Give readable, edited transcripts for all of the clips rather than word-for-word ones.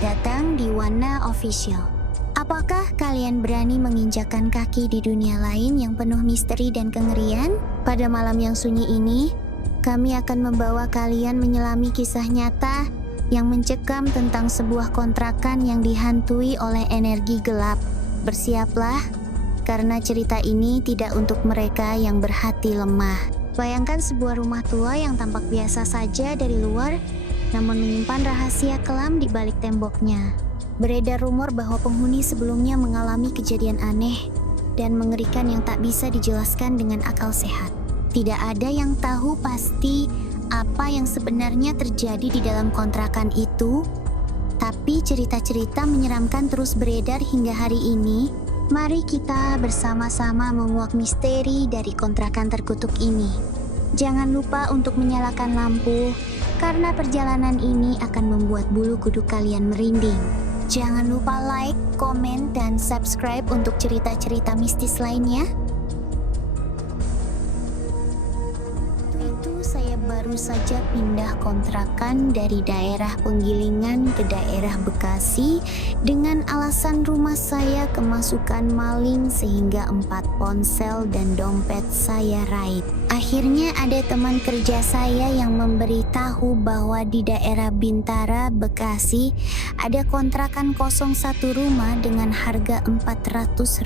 datang di Wana Official. Apakah kalian berani menginjakkan kaki di dunia lain yang penuh misteri dan kengerian? Pada malam yang sunyi ini, kami akan membawa kalian menyelami kisah nyata yang mencekam tentang sebuah kontrakan yang dihantui oleh energi gelap. Bersiaplah, karena cerita ini tidak untuk mereka yang berhati lemah. Bayangkan sebuah rumah tua yang tampak biasa saja dari luar, namun menyimpan rahasia kelam di balik temboknya. Beredar rumor bahwa penghuni sebelumnya mengalami kejadian aneh dan mengerikan yang tak bisa dijelaskan dengan akal sehat. Tidak ada yang tahu pasti apa yang sebenarnya terjadi di dalam kontrakan itu, tapi cerita-cerita menyeramkan terus beredar hingga hari ini. Mari kita bersama-sama menguak misteri dari kontrakan terkutuk ini. Jangan lupa untuk menyalakan lampu, karena perjalanan ini akan membuat bulu kuduk kalian merinding. Jangan lupa like, komen, dan subscribe untuk cerita-cerita mistis lainnya. Itu saya baru saja pindah kontrakan dari daerah Penggilingan ke daerah Bekasi dengan alasan rumah saya kemasukan maling sehingga 4 ponsel dan dompet saya raib. Akhirnya ada teman kerja saya yang memberitahu bahwa di daerah Bintara, Bekasi ada kontrakan kosong satu rumah dengan harga Rp400.000,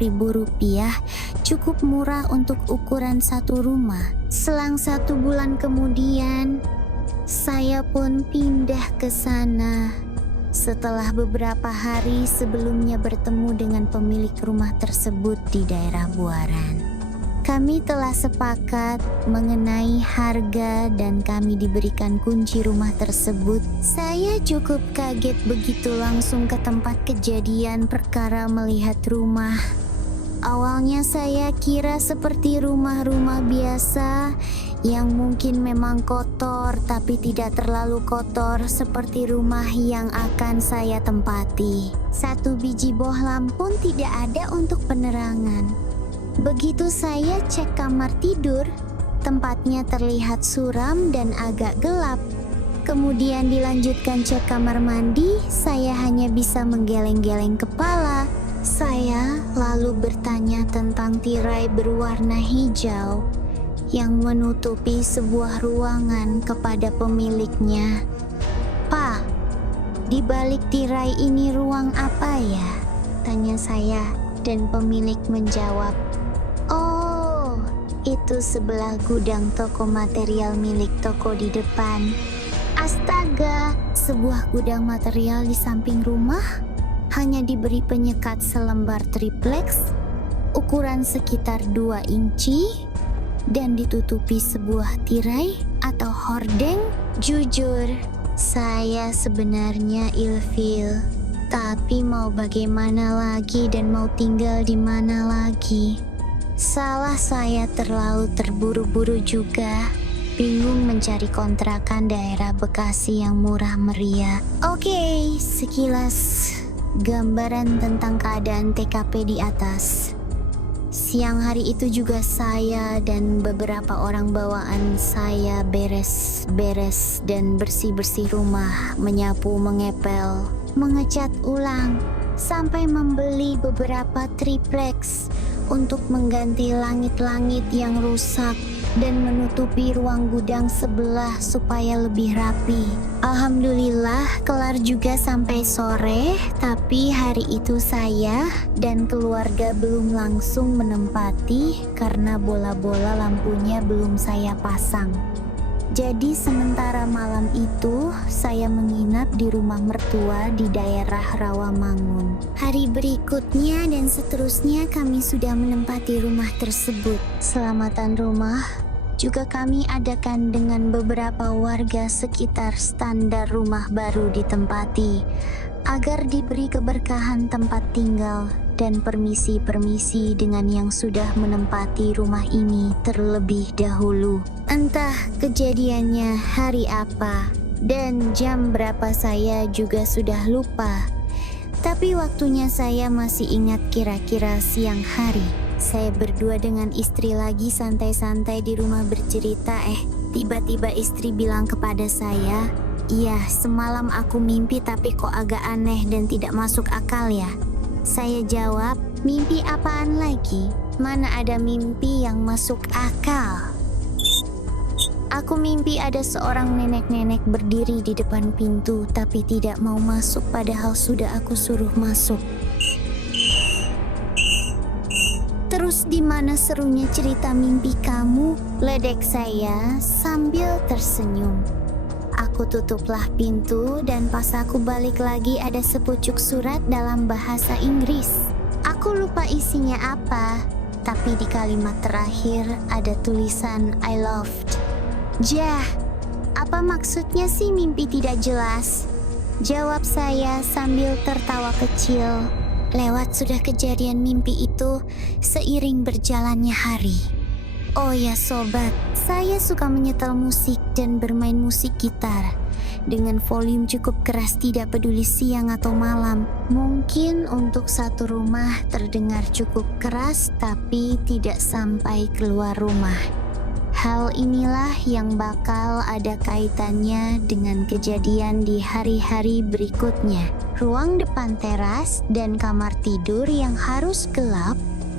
cukup murah untuk ukuran satu rumah. Selang 1 bulan kemudian, saya pun pindah ke sana. Setelah beberapa hari sebelumnya bertemu dengan pemilik rumah tersebut di daerah Buaran. Kami telah sepakat mengenai harga dan kami diberikan kunci rumah tersebut. Saya cukup kaget begitu langsung ke tempat kejadian perkara melihat rumah. Awalnya saya kira seperti rumah-rumah biasa yang mungkin memang kotor tapi tidak terlalu kotor seperti rumah yang akan saya tempati. 1 biji bohlam pun tidak ada untuk penerangan. Begitu saya cek kamar tidur, tempatnya terlihat suram dan agak gelap. Kemudian dilanjutkan cek kamar mandi, saya hanya bisa menggeleng-geleng kepala. Saya lalu bertanya tentang tirai berwarna hijau yang menutupi sebuah ruangan kepada pemiliknya. "Pak, di balik tirai ini ruang apa ya?" tanya saya, dan pemilik menjawab, "Oh, itu sebelah gudang toko material milik toko di depan." Astaga, sebuah gudang material di samping rumah hanya diberi penyekat selembar triplex ukuran sekitar 2 inci dan ditutupi sebuah tirai atau hordeng. Jujur, saya sebenarnya ilfil, tapi mau bagaimana lagi dan mau tinggal di mana lagi? Salah saya terlalu terburu-buru juga. Bingung mencari kontrakan daerah Bekasi yang murah meriah. Oke, sekilas gambaran tentang keadaan TKP di atas. Siang hari itu juga saya dan beberapa orang bawaan saya beres-beres dan bersih-bersih rumah, menyapu, mengepel, mengecat ulang, sampai membeli beberapa triplex untuk mengganti langit-langit yang rusak dan menutupi ruang gudang sebelah supaya lebih rapi. Alhamdulillah kelar juga sampai sore, tapi hari itu saya dan keluarga belum langsung menempati karena bola-bola lampunya belum saya pasang. Jadi sementara malam itu saya menginap di rumah mertua di daerah Rawamangun. Hari berikutnya dan seterusnya kami sudah menempati rumah tersebut. Selamatan rumah juga kami adakan dengan beberapa warga sekitar standar rumah baru ditempati agar diberi keberkahan tempat tinggal dan permisi-permisi dengan yang sudah menempati rumah ini terlebih dahulu. Entah kejadiannya hari apa dan jam berapa saya juga sudah lupa. Tapi waktunya saya masih ingat kira-kira siang hari. Saya berdua dengan istri lagi santai-santai di rumah bercerita. Tiba-tiba istri bilang kepada saya, Iya, semalam aku mimpi tapi kok agak aneh dan tidak masuk akal ya. Saya jawab, mimpi apaan lagi? Mana ada mimpi yang masuk akal? Aku mimpi ada seorang nenek-nenek berdiri di depan pintu tapi tidak mau masuk padahal sudah aku suruh masuk. Terus di mana serunya cerita mimpi kamu? Ledek saya sambil tersenyum. Aku tutuplah pintu dan pas aku balik lagi ada sepucuk surat dalam bahasa Inggris. Aku lupa isinya apa, tapi di kalimat terakhir ada tulisan I loved. Jah, apa maksudnya sih mimpi tidak jelas? Jawab saya sambil tertawa kecil. Lewat sudah kejadian mimpi itu seiring berjalannya hari. Oh ya sobat, saya suka menyetel musik dan bermain musik gitar. Dengan volume cukup keras tidak peduli siang atau malam. Mungkin untuk satu rumah terdengar cukup keras tapi tidak sampai keluar rumah. Hal inilah yang bakal ada kaitannya dengan kejadian di hari-hari berikutnya. Ruang depan teras dan kamar tidur yang harus gelap.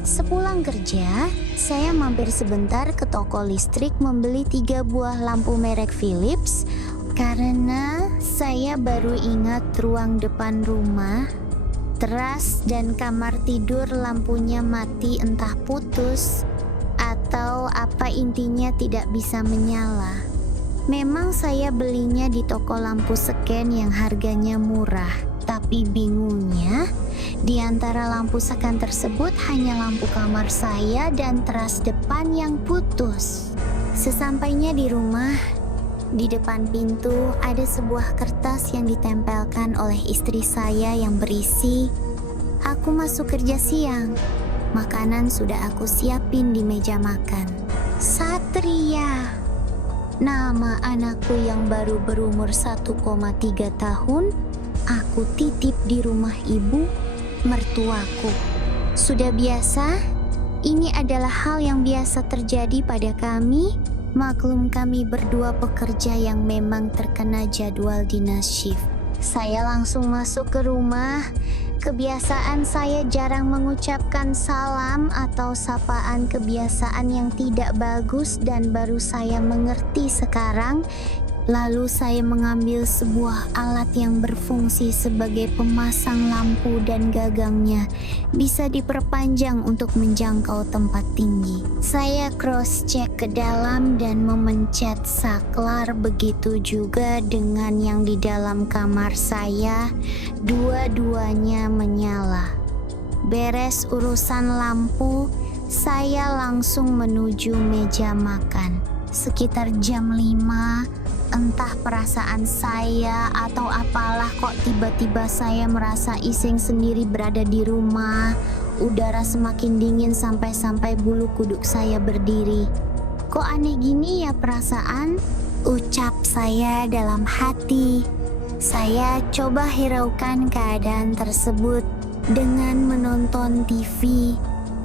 Sepulang kerja, saya mampir sebentar ke toko listrik membeli 3 buah lampu merek Philips karena saya baru ingat ruang depan rumah, teras dan kamar tidur lampunya mati entah putus atau apa intinya tidak bisa menyala. Memang saya belinya di toko lampu scan yang harganya murah, tapi bingungnya di antara lampu scan tersebut hanya lampu kamar saya dan teras depan yang putus. Sesampainya di rumah, di depan pintu ada sebuah kertas yang ditempelkan oleh istri saya yang berisi, "Aku masuk kerja siang. Makanan sudah aku siapin di meja makan." Satria, nama anakku yang baru berumur 1,3 tahun, aku titip di rumah ibu mertuaku. Sudah biasa, ini adalah hal yang biasa terjadi pada kami. Maklum kami berdua pekerja yang memang terkena jadwal dinas shift. Saya langsung masuk ke rumah. Kebiasaan saya jarang mengucapkan salam atau sapaan, kebiasaan yang tidak bagus dan baru saya mengerti sekarang. Lalu saya mengambil sebuah alat yang berfungsi sebagai pemasang lampu dan gagangnya bisa diperpanjang untuk menjangkau tempat tinggi. Saya cross-check ke dalam dan memencet saklar, begitu juga dengan yang di dalam kamar saya, dua-duanya menyala. Beres urusan lampu, saya langsung menuju meja makan. Sekitar jam 5, entah perasaan saya atau apalah kok tiba-tiba saya merasa iseng sendiri berada di rumah. Udara semakin dingin sampai-sampai bulu kuduk saya berdiri. Kok aneh gini ya perasaan? Ucap saya dalam hati. Saya coba hiraukan keadaan tersebut dengan menonton TV.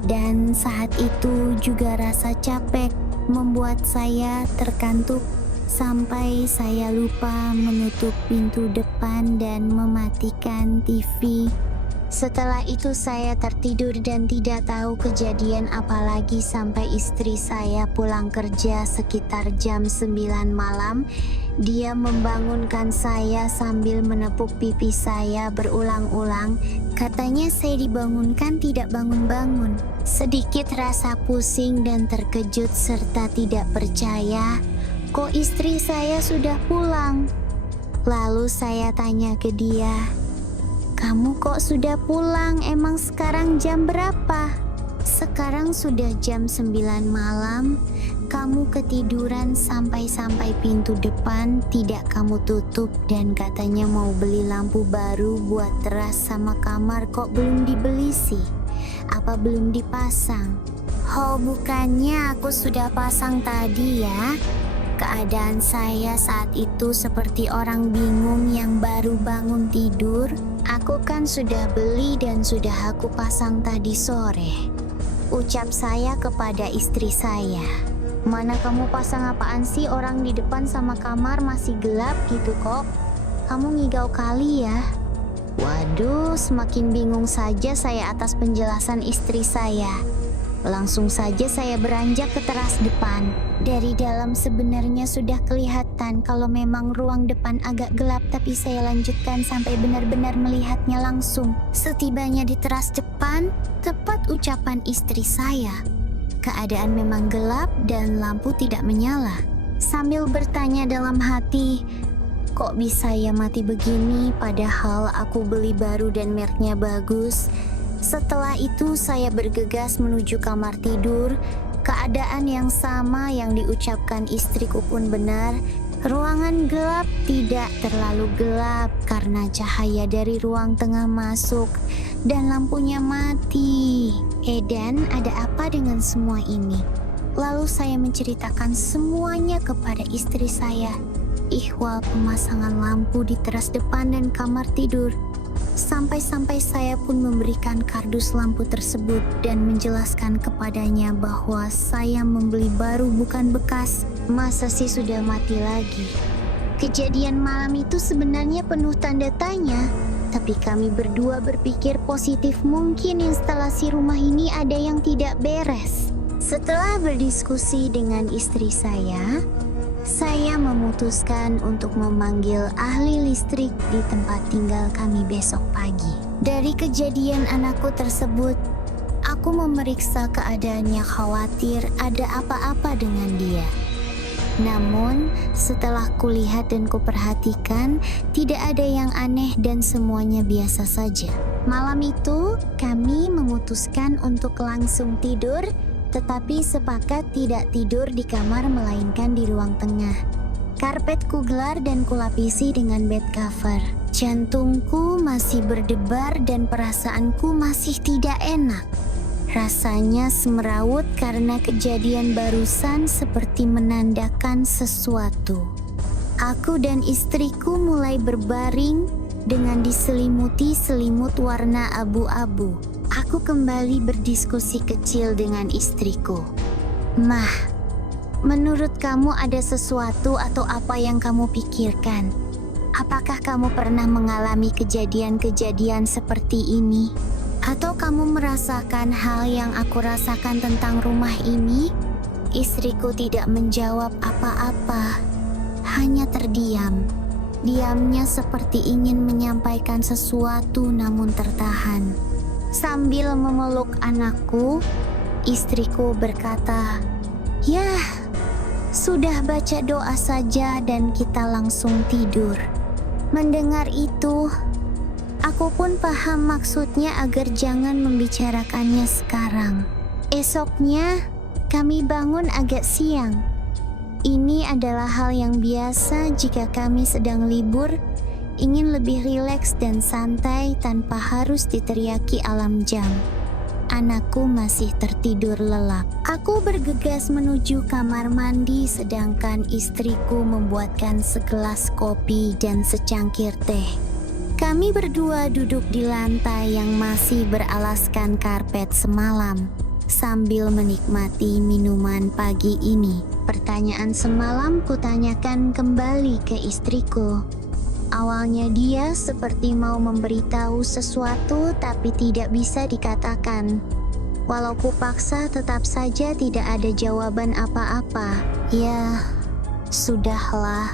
Dan saat itu juga rasa capek membuat saya terkantuk sampai saya lupa menutup pintu depan dan mematikan TV. Setelah itu saya tertidur dan tidak tahu kejadian apalagi sampai istri saya pulang kerja sekitar jam 9 malam. Dia membangunkan saya sambil menepuk pipi saya berulang-ulang. Katanya saya dibangunkan tidak bangun-bangun. Sedikit rasa pusing dan terkejut serta tidak percaya. Kok istri saya sudah pulang? Lalu saya tanya ke dia, "Kamu kok sudah pulang? Emang sekarang jam berapa?" "Sekarang sudah jam 9 malam. Kamu ketiduran sampai-sampai pintu depan tidak kamu tutup dan katanya mau beli lampu baru buat teras sama kamar, kok belum dibeli sih? Apa belum dipasang?" "Oh, bukannya aku sudah pasang tadi ya." Keadaan saya saat itu seperti orang bingung yang baru bangun tidur. "Aku kan sudah beli dan sudah aku pasang tadi sore," ucap saya kepada istri saya. Mana kamu pasang apaan sih, orang di depan sama kamar masih gelap gitu kok. Kamu ngigau kali ya. Waduh, semakin bingung saja saya atas penjelasan istri saya. Langsung saja saya beranjak ke teras depan. Dari dalam sebenarnya sudah kelihatan kalau memang ruang depan agak gelap, tapi saya lanjutkan sampai benar-benar melihatnya langsung. Setibanya di teras depan, tepat ucapan istri saya. Keadaan memang gelap dan lampu tidak menyala. Sambil bertanya dalam hati, kok bisa ya mati begini padahal aku beli baru dan mereknya bagus. Setelah itu saya bergegas menuju kamar tidur. Keadaan yang sama yang diucapkan istriku pun benar. Ruangan gelap, tidak terlalu gelap karena cahaya dari ruang tengah masuk dan lampunya mati. Dan ada apa dengan semua ini? Lalu saya menceritakan semuanya kepada istri saya. Ihwal pemasangan lampu di teras depan dan kamar tidur. Sampai-sampai saya pun memberikan kardus lampu tersebut dan menjelaskan kepadanya bahwa saya membeli baru bukan bekas. Masa sih sudah mati lagi? Kejadian malam itu sebenarnya penuh tanda tanya, tapi kami berdua berpikir positif, mungkin instalasi rumah ini ada yang tidak beres. Setelah berdiskusi dengan istri saya memutuskan untuk memanggil ahli listrik di tempat tinggal kami besok pagi. Dari kejadian anakku tersebut, aku memeriksa keadaannya, khawatir ada apa-apa dengan dia. Namun, setelah kulihat dan kuperhatikan, tidak ada yang aneh dan semuanya biasa saja. Malam itu, kami memutuskan untuk langsung tidur, tetapi sepakat tidak tidur di kamar melainkan di ruang tengah. Karpet kugelar dan kulapisi dengan bed cover. Jantungku masih berdebar dan perasaanku masih tidak enak. Rasanya semerawut karena kejadian barusan seperti menandakan sesuatu. Aku dan istriku mulai berbaring dengan diselimuti selimut warna abu-abu. Aku kembali berdiskusi kecil dengan istriku. Mah, menurut kamu ada sesuatu atau apa yang kamu pikirkan? Apakah kamu pernah mengalami kejadian-kejadian seperti ini? Atau kamu merasakan hal yang aku rasakan tentang rumah ini? Istriku tidak menjawab apa-apa, hanya terdiam. Diamnya seperti ingin menyampaikan sesuatu namun tertahan. Sambil memeluk anakku, istriku berkata, "Yah, sudah baca doa saja dan kita langsung tidur." Mendengar itu, aku pun paham maksudnya agar jangan membicarakannya sekarang. Esoknya, kami bangun agak siang. Ini adalah hal yang biasa jika kami sedang libur, ingin lebih rileks dan santai tanpa harus diteriaki alam jam. Anakku masih tertidur lelap. Aku bergegas menuju kamar mandi sedangkan istriku membuatkan segelas kopi dan secangkir teh. Kami berdua duduk di lantai yang masih beralaskan karpet semalam sambil menikmati minuman pagi ini. Pertanyaan semalam kutanyakan kembali ke istriku. Awalnya dia seperti mau memberitahu sesuatu tapi tidak bisa dikatakan. Walau kupaksa tetap saja tidak ada jawaban apa-apa. Ya, sudahlah.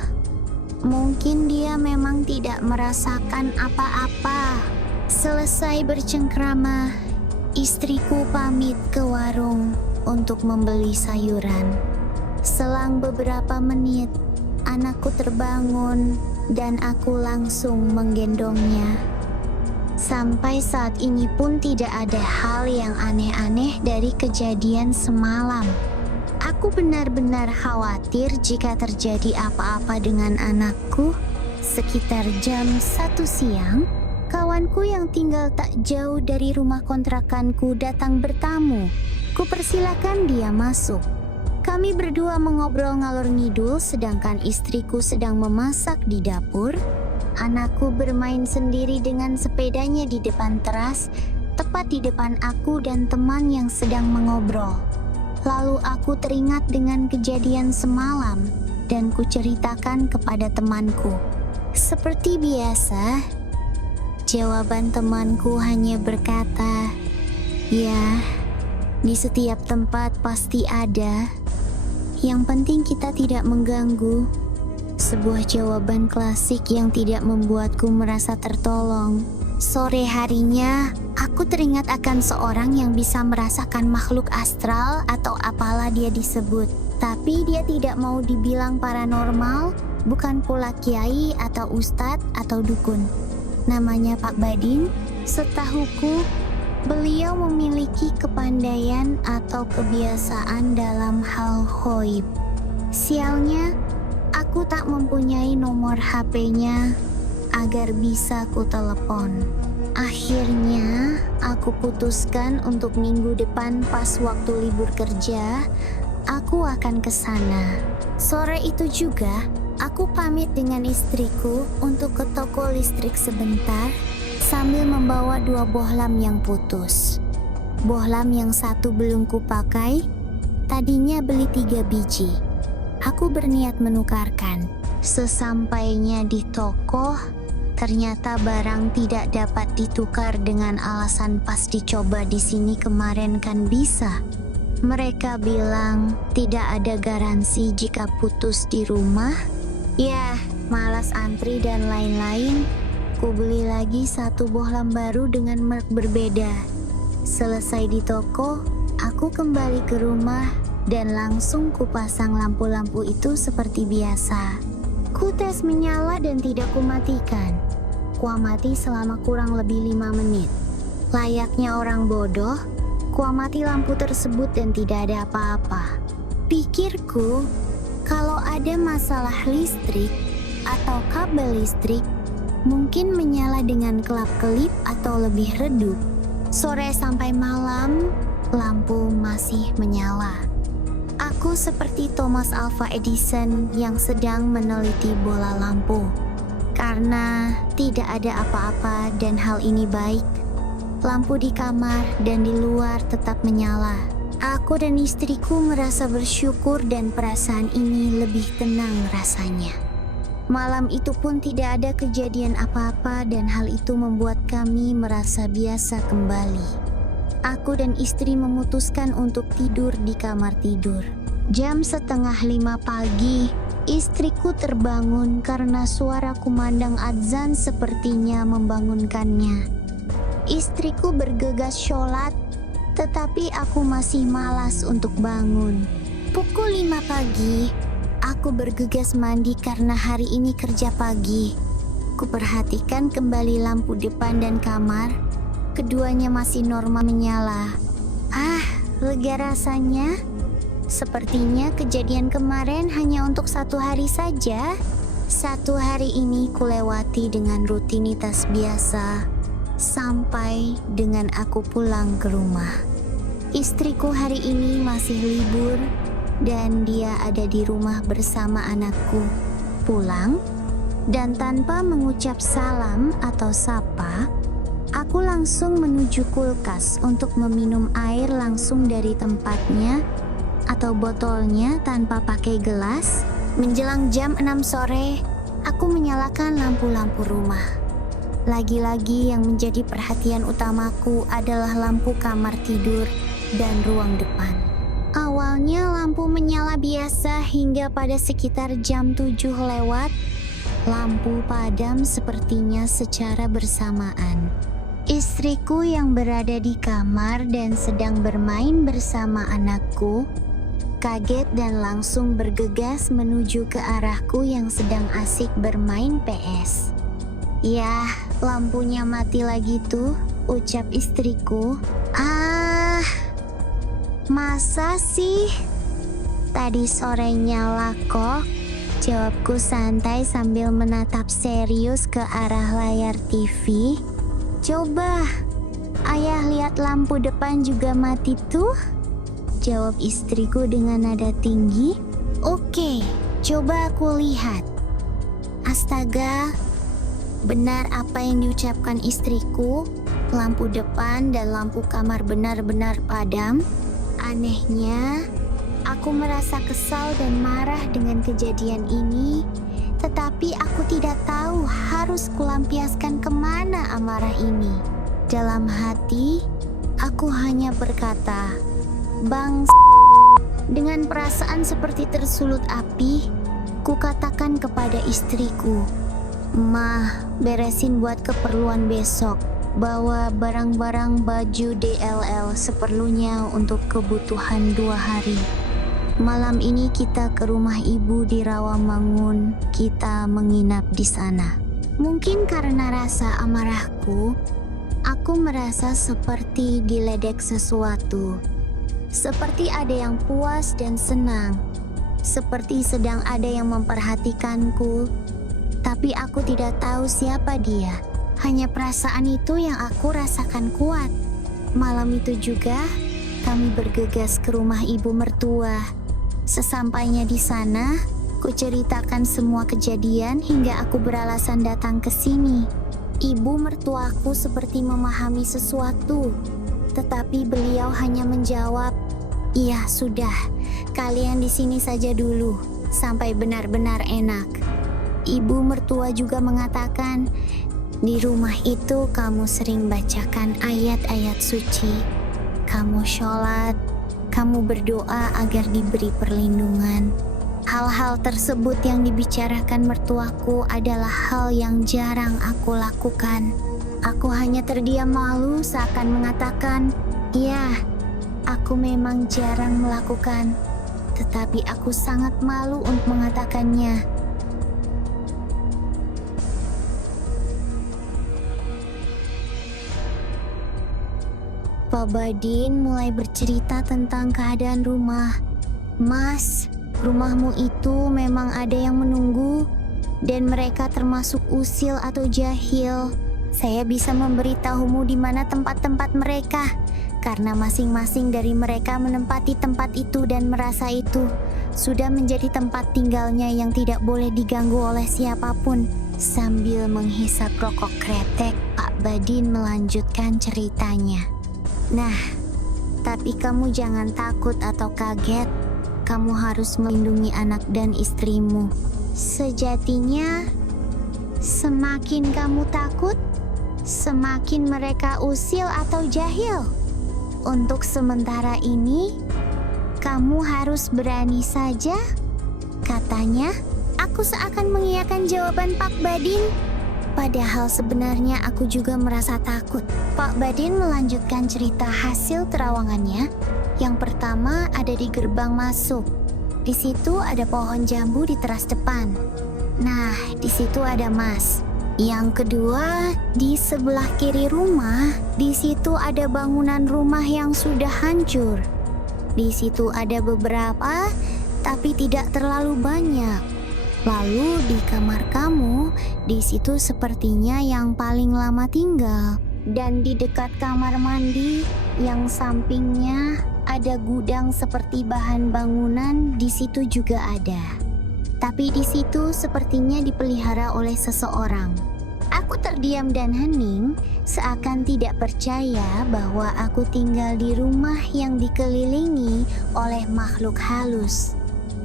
Mungkin dia memang tidak merasakan apa-apa. Selesai bercengkrama, istriku pamit ke warung untuk membeli sayuran. Selang beberapa menit, anakku terbangun dan aku langsung menggendongnya. Sampai saat ini pun tidak ada hal yang aneh-aneh dari kejadian semalam. Aku benar-benar khawatir jika terjadi apa-apa dengan anakku. Sekitar jam 1 siang, kawanku yang tinggal tak jauh dari rumah kontrakanku datang bertamu. Kupersilakan dia masuk. Kami berdua mengobrol ngalor ngidul sedangkan istriku sedang memasak di dapur. Anakku bermain sendiri dengan sepedanya di depan teras, tepat di depan aku dan teman yang sedang mengobrol. Lalu aku teringat dengan kejadian semalam dan kuceritakan kepada temanku. Seperti biasa, jawaban temanku hanya berkata, "Ya, di setiap tempat pasti ada. Yang penting kita tidak mengganggu." Sebuah jawaban klasik yang tidak membuatku merasa tertolong. Sore harinya, aku teringat akan seorang yang bisa merasakan makhluk astral atau apalah dia disebut. Tapi dia tidak mau dibilang paranormal, bukan pula kiai atau ustadz atau dukun. Namanya Pak Badin. Setahuku, beliau memiliki kepandaian atau kebiasaan dalam hal ghaib. Sialnya, aku tak mempunyai nomor HP-nya agar bisa ku telepon. Akhirnya, aku putuskan untuk minggu depan pas waktu libur kerja, aku akan ke sana. Sore itu juga, aku pamit dengan istriku untuk ke toko listrik sebentar sambil membawa 2 bohlam yang putus. Bohlam yang satu belum kupakai, tadinya beli 3 biji. Aku berniat menukarkan. Sesampainya di toko, ternyata barang tidak dapat ditukar dengan alasan pas dicoba di sini kemarin kan bisa. Mereka bilang tidak ada garansi jika putus di rumah. Ya, malas antri dan lain-lain. Ku beli lagi 1 bohlam baru dengan merek berbeda. Selesai di toko, aku kembali ke rumah dan langsung kupasang lampu-lampu itu seperti biasa. Ku tes menyala dan tidak kumatikan. Kuamati selama kurang lebih 5 menit. Layaknya orang bodoh, kuamati lampu tersebut dan tidak ada apa-apa. Pikirku, kalau ada masalah listrik atau kabel listrik, mungkin menyala dengan kelap-kelip atau lebih redup. Sore sampai malam, lampu masih menyala. Aku seperti Thomas Alva Edison yang sedang meneliti bola lampu. Karena tidak ada apa-apa dan hal ini baik, lampu di kamar dan di luar tetap menyala. Aku dan istriku merasa bersyukur dan perasaan ini lebih tenang rasanya. Malam itu pun tidak ada kejadian apa-apa dan hal itu membuat kami merasa biasa kembali. Aku dan istri memutuskan untuk tidur di kamar tidur. Jam 4:30 pagi, istriku terbangun karena suara kumandang adzan sepertinya membangunkannya. Istriku bergegas sholat, tetapi aku masih malas untuk bangun. Pukul 5 pagi, aku bergegas mandi karena hari ini kerja pagi. Kuperhatikan kembali lampu depan dan kamar. Keduanya masih normal menyala. Lega rasanya. Sepertinya kejadian kemarin hanya untuk 1 hari saja. 1 hari ini kulewati dengan rutinitas biasa sampai dengan aku pulang ke rumah. Istriku hari ini masih libur dan dia ada di rumah bersama anakku. Pulang dan tanpa mengucap salam atau sapa, aku langsung menuju kulkas untuk meminum air langsung dari tempatnya atau botolnya tanpa pakai gelas. Menjelang jam 6 sore, aku menyalakan lampu-lampu rumah. Lagi-lagi yang menjadi perhatian utamaku adalah lampu kamar tidur dan ruang depan. Awalnya lampu menyala biasa hingga pada sekitar jam 7 lewat, lampu padam sepertinya secara bersamaan. Istriku yang berada di kamar dan sedang bermain bersama anakku kaget dan langsung bergegas menuju ke arahku yang sedang asik bermain PS. "Yah, lampunya mati lagi tuh," ucap istriku. Masa sih? Tadi sore nyala kok," jawabku santai sambil menatap serius ke arah layar TV. "Coba, ayah lihat lampu depan juga mati tuh," jawab istriku dengan nada tinggi. "Oke, coba aku lihat." Astaga, benar apa yang diucapkan istriku. Lampu depan dan lampu kamar benar-benar padam. Anehnya, Aku merasa kesal dan marah dengan kejadian ini, tetapi aku tidak tahu harus kulampiaskan kemana amarah ini. Dalam hati, aku hanya berkata, "Bang." Dengan perasaan seperti tersulut api, kukatakan kepada istriku, "Mah, beresin buat keperluan besok. Bawa barang-barang baju DLL seperlunya untuk kebutuhan 2 hari. Malam ini kita ke rumah ibu di Rawamangun. Kita menginap di sana." Mungkin karena rasa amarahku, aku merasa seperti diledek sesuatu. Seperti ada yang puas dan senang. Seperti sedang ada yang memperhatikanku. Tapi aku tidak tahu siapa dia. Hanya perasaan itu yang aku rasakan kuat. Malam itu juga, kami bergegas ke rumah ibu mertua. Sesampainya di sana, ku ceritakan semua kejadian hingga aku beralasan datang ke sini. Ibu mertuaku seperti memahami sesuatu, tetapi beliau hanya menjawab, "Iya, sudah. Kalian di sini saja dulu, sampai benar-benar enak." Ibu mertua juga mengatakan, "Di rumah itu kamu sering bacakan ayat-ayat suci. Kamu sholat, kamu berdoa agar diberi perlindungan." Hal-hal tersebut yang dibicarakan mertuaku adalah hal yang jarang aku lakukan. Aku hanya terdiam malu seakan mengatakan, "Ya, aku memang jarang melakukan." Tetapi aku sangat malu untuk mengatakannya. Pak Badin mulai bercerita tentang keadaan rumah. "Mas, rumahmu itu memang ada yang menunggu, dan mereka termasuk usil atau jahil. Saya bisa memberitahumu di mana tempat-tempat mereka, karena masing-masing dari mereka menempati tempat itu dan merasa itu sudah menjadi tempat tinggalnya yang tidak boleh diganggu oleh siapapun." Sambil menghisap rokok kretek, Pak Badin melanjutkan ceritanya. "Nah, tapi kamu jangan takut atau kaget. Kamu harus melindungi anak dan istrimu. Sejatinya, semakin kamu takut, semakin mereka usil atau jahil. Untuk sementara ini, kamu harus berani saja," katanya. Aku seakan mengiyakan jawaban Pak Badin. Padahal sebenarnya aku juga merasa takut. Pak Badin melanjutkan cerita hasil terawangannya. Yang pertama ada di gerbang masuk. Di situ ada pohon jambu di teras depan. Nah, di situ ada Mas. Yang kedua, di sebelah kiri rumah, di situ ada bangunan rumah yang sudah hancur. Di situ ada beberapa, tapi tidak terlalu banyak. Lalu di kamar kamu, di situ sepertinya yang paling lama tinggal. Dan di dekat kamar mandi, yang sampingnya ada gudang seperti bahan bangunan, di situ juga ada. Tapi di situ sepertinya dipelihara oleh seseorang. Aku terdiam dan hening, seakan tidak percaya bahwa aku tinggal di rumah yang dikelilingi oleh makhluk halus.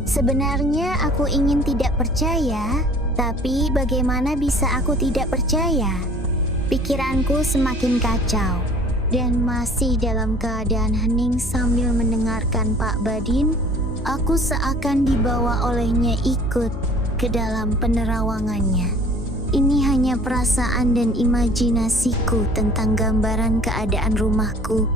Sebenarnya aku ingin tidak percaya, tapi bagaimana bisa aku tidak percaya? Pikiranku semakin kacau, dan masih dalam keadaan hening sambil mendengarkan Pak Badin, aku seakan dibawa olehnya ikut ke dalam penerawangannya. Ini hanya perasaan dan imajinasiku tentang gambaran keadaan rumahku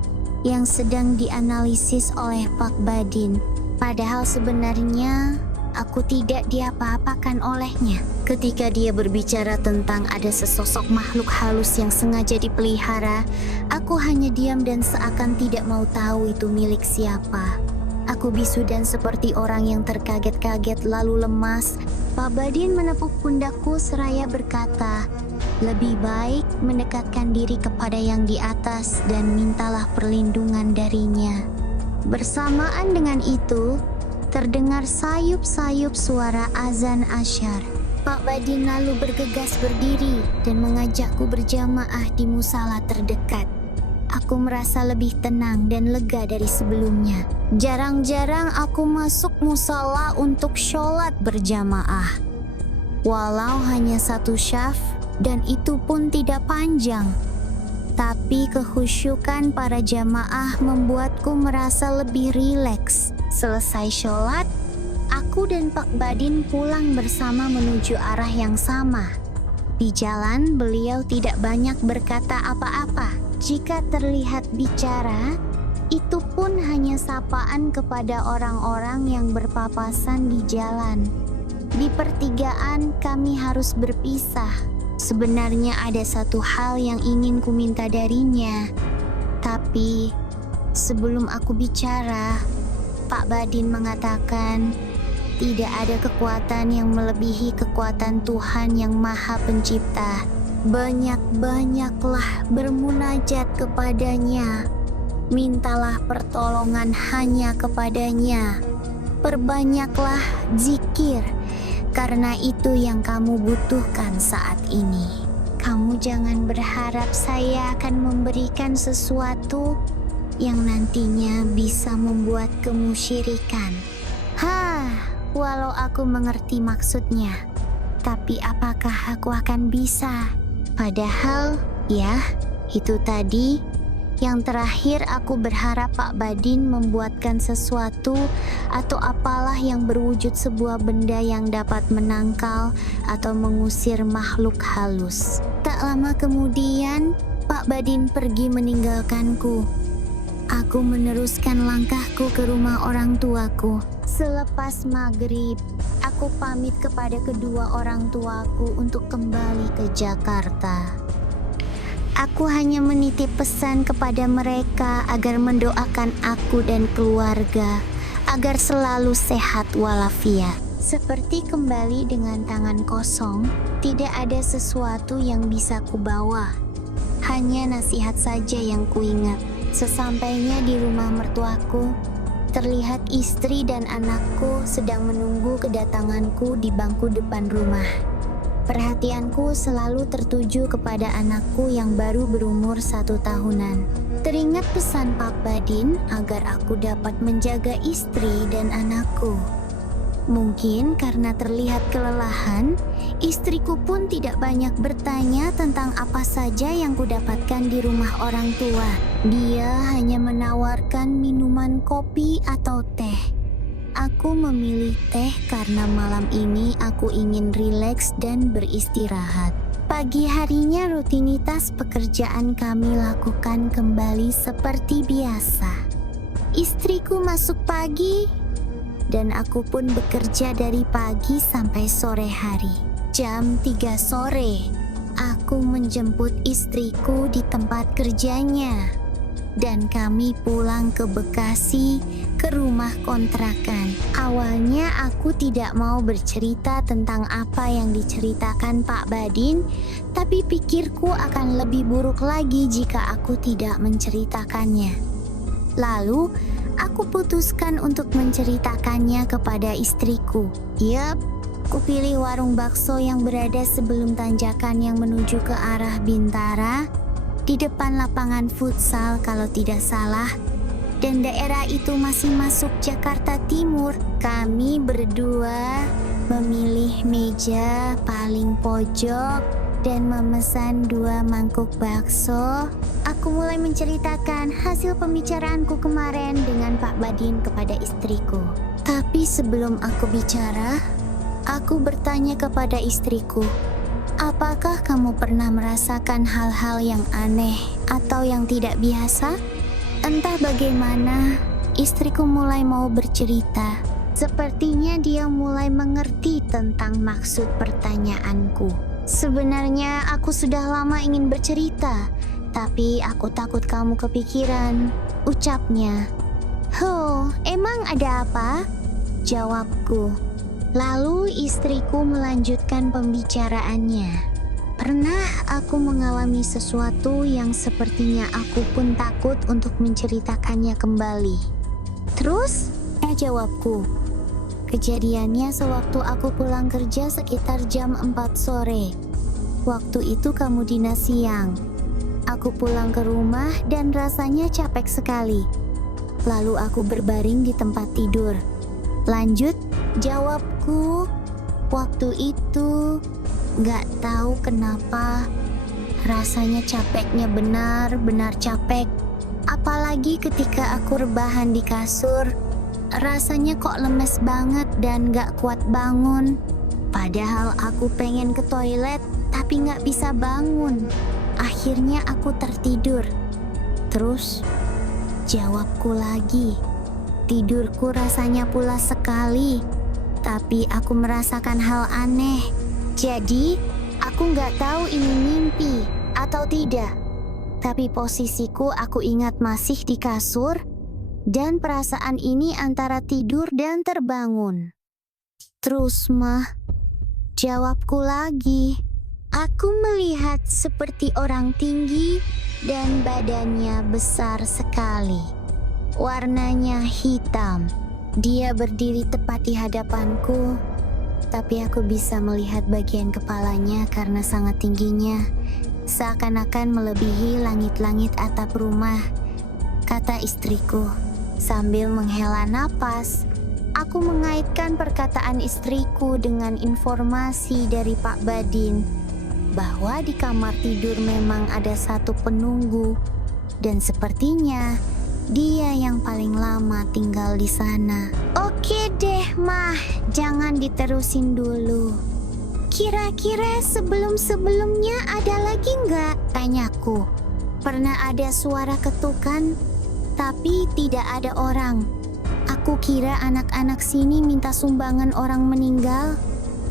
yang sedang dianalisis oleh Pak Badin. Padahal sebenarnya aku tidak diapa-apakan olehnya. Ketika dia berbicara tentang ada sesosok makhluk halus yang sengaja dipelihara, aku hanya diam dan seakan tidak mau tahu itu milik siapa. Aku bisu dan seperti orang yang terkaget-kaget lalu lemas. Pak Badin menepuk pundakku seraya berkata, "Lebih baik mendekatkan diri kepada yang di atas dan mintalah perlindungan darinya." Bersamaan dengan itu, terdengar sayup-sayup suara azan asyar. Pak Badin lalu bergegas berdiri dan mengajakku berjamaah di musala terdekat. Aku merasa lebih tenang dan lega dari sebelumnya. Jarang-jarang aku masuk musala untuk sholat berjamaah. Walau hanya satu syaf, dan itu pun tidak panjang. Tapi kekhusyukan para jamaah membuatku merasa lebih rileks. Selesai sholat, aku dan Pak Badin pulang bersama menuju arah yang sama. Di jalan, beliau tidak banyak berkata apa-apa. Jika terlihat bicara, itu pun hanya sapaan kepada orang-orang yang berpapasan di jalan. Di pertigaan, kami harus berpisah. Sebenarnya ada satu hal yang ingin ku minta darinya. Tapi, sebelum aku bicara, Pak Badin mengatakan, tidak ada kekuatan yang melebihi kekuatan Tuhan yang Maha Pencipta. Banyak-banyaklah bermunajat kepadanya. Mintalah pertolongan hanya kepadanya. Perbanyaklah zikir, karena itu yang kamu butuhkan saat ini. Kamu jangan berharap saya akan memberikan sesuatu yang nantinya bisa membuat kemusyrikan. Walau aku mengerti maksudnya, tapi apakah aku akan bisa? Padahal, ya, itu tadi. Yang terakhir aku berharap Pak Badin membuatkan sesuatu atau apalah yang berwujud sebuah benda yang dapat menangkal atau mengusir makhluk halus. Tak lama kemudian, Pak Badin pergi meninggalkanku. Aku meneruskan langkahku ke rumah orang tuaku. Selepas maghrib, aku pamit kepada kedua orang tuaku untuk kembali ke Jakarta. Aku hanya menitip pesan kepada mereka agar mendoakan aku dan keluarga agar selalu sehat walafiat. Seperti kembali dengan tangan kosong, tidak ada sesuatu yang bisa kubawa. Hanya nasihat saja yang kuingat. Sesampainya di rumah mertuaku, terlihat istri dan anakku sedang menunggu kedatanganku di bangku depan rumah. Perhatianku selalu tertuju kepada anakku yang baru berumur 1 tahunan. Teringat pesan Pak Badin agar aku dapat menjaga istri dan anakku. Mungkin karena terlihat kelelahan, istriku pun tidak banyak bertanya tentang apa saja yang kudapatkan di rumah orang tua. Dia hanya menawarkan minuman kopi atau teh. Aku memilih teh karena malam ini aku ingin rileks dan beristirahat. Pagi harinya rutinitas pekerjaan kami lakukan kembali seperti biasa. Istriku masuk pagi, dan aku pun bekerja dari pagi sampai sore hari. Jam 3 sore, aku menjemput istriku di tempat kerjanya. Dan kami pulang ke Bekasi, ke rumah kontrakan. Awalnya aku tidak mau bercerita tentang apa yang diceritakan Pak Badin, tapi pikirku akan lebih buruk lagi jika aku tidak menceritakannya. Lalu, aku putuskan untuk menceritakannya kepada istriku. Yap, kupilih warung bakso yang berada sebelum tanjakan yang menuju ke arah Bintara, di depan lapangan futsal kalau tidak salah, dan daerah itu masih masuk Jakarta Timur. Kami berdua memilih meja paling pojok dan memesan 2 mangkuk bakso. Aku mulai menceritakan hasil pembicaraanku kemarin dengan Pak Badin kepada istriku. Tapi sebelum aku bicara, aku bertanya kepada istriku, apakah kamu pernah merasakan hal-hal yang aneh atau yang tidak biasa? Entah bagaimana, istriku mulai mau bercerita. Sepertinya dia mulai mengerti tentang maksud pertanyaanku. Sebenarnya aku sudah lama ingin bercerita, tapi aku takut kamu kepikiran, ucapnya. Emang ada apa? Jawabku. Lalu istriku melanjutkan pembicaraannya. Pernah aku mengalami sesuatu yang sepertinya aku pun takut untuk menceritakannya kembali. Terus? Jawabku. Kejadiannya sewaktu aku pulang kerja sekitar jam 4 sore. Waktu itu kamu dinas siang. Aku pulang ke rumah dan rasanya capek sekali. Lalu aku berbaring di tempat tidur. Lanjut, jawabku. Waktu itu, gak tahu kenapa, rasanya capeknya benar-benar capek. Apalagi ketika aku rebahan di kasur, rasanya kok lemes banget dan gak kuat bangun. Padahal aku pengen ke toilet, tapi gak bisa bangun. Akhirnya aku tertidur. Terus, jawabku lagi. Tidurku rasanya pulas sekali, tapi aku merasakan hal aneh. Jadi, aku gak tahu ini mimpi atau tidak. Tapi posisiku aku ingat masih di kasur, dan perasaan ini antara tidur dan terbangun. Terus, Mah, jawabku lagi. Aku melihat seperti orang tinggi dan badannya besar sekali. Warnanya hitam. Dia berdiri tepat di hadapanku, tapi aku bisa melihat bagian kepalanya karena sangat tingginya, seakan-akan melebihi langit-langit atap rumah, kata istriku. Sambil menghela napas, aku mengaitkan perkataan istriku dengan informasi dari Pak Badin bahwa di kamar tidur memang ada satu penunggu, dan sepertinya dia yang paling lama tinggal di sana. Oke deh, Mah, jangan diterusin dulu. Kira-kira sebelum-sebelumnya ada lagi nggak? Tanyaku. Pernah ada suara ketukan, tapi tidak ada orang. Aku kira anak-anak sini minta sumbangan orang meninggal.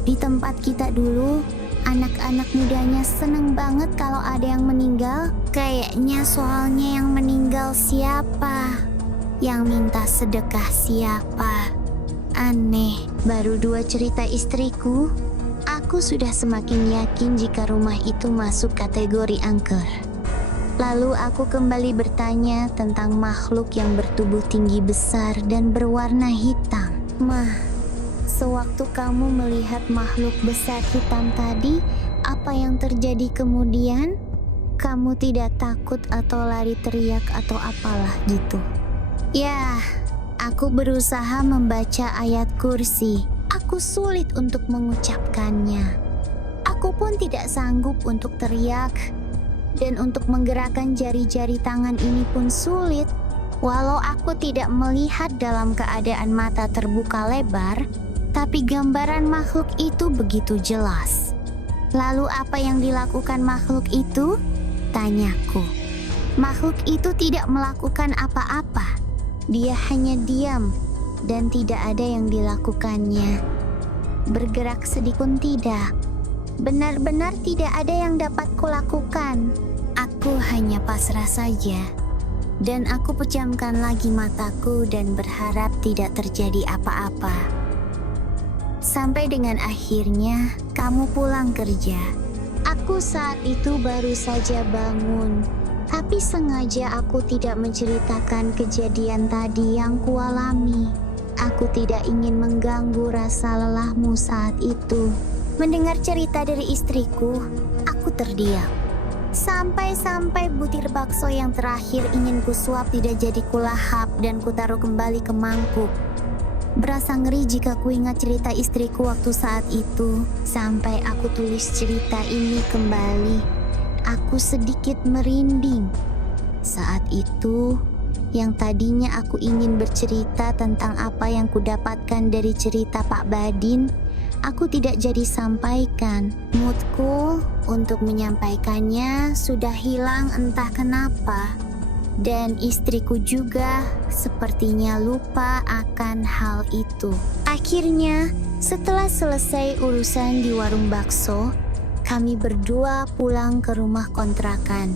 Di tempat kita dulu, anak-anak mudanya seneng banget kalau ada yang meninggal. Kayaknya soalnya yang meninggal siapa? Yang minta sedekah siapa? Aneh, baru 2 cerita istriku, aku sudah semakin yakin jika rumah itu masuk kategori angker. Lalu aku kembali bertanya tentang makhluk yang bertubuh tinggi besar dan berwarna hitam. Mah, sewaktu kamu melihat makhluk besar hitam tadi, apa yang terjadi kemudian? Kamu tidak takut atau lari teriak atau apalah gitu? Ya, aku berusaha membaca ayat kursi. Aku sulit untuk mengucapkannya. Aku pun tidak sanggup untuk teriak. Dan untuk menggerakkan jari-jari tangan ini pun sulit. Walau aku tidak melihat dalam keadaan mata terbuka lebar, tapi gambaran makhluk itu begitu jelas. Lalu apa yang dilakukan makhluk itu? Tanyaku. Makhluk itu tidak melakukan apa-apa. Dia hanya diam dan tidak ada yang dilakukannya. Bergerak sedikit tidak. Benar-benar tidak ada yang dapat kulakukan. Aku hanya pasrah saja. Dan aku pejamkan lagi mataku dan berharap tidak terjadi apa-apa. Sampai dengan akhirnya kamu pulang kerja. Aku saat itu baru saja bangun, tapi sengaja aku tidak menceritakan kejadian tadi yang kualami. Aku tidak ingin mengganggu rasa lelahmu saat itu. Mendengar cerita dari istriku, aku terdiam. Sampai-sampai butir bakso yang terakhir ingin kusuap tidak jadi kulahap dan kutaruh kembali ke mangkuk. Berasa ngeri jika kuingat cerita istriku waktu saat itu. Sampai aku tulis cerita ini kembali, aku sedikit merinding. Saat itu, yang tadinya aku ingin bercerita tentang apa yang kudapatkan dari cerita Pak Badin, aku tidak jadi sampaikan. Moodku untuk menyampaikannya sudah hilang entah kenapa. Dan istriku juga sepertinya lupa akan hal itu. Akhirnya, setelah selesai urusan di warung bakso, kami berdua pulang ke rumah kontrakan.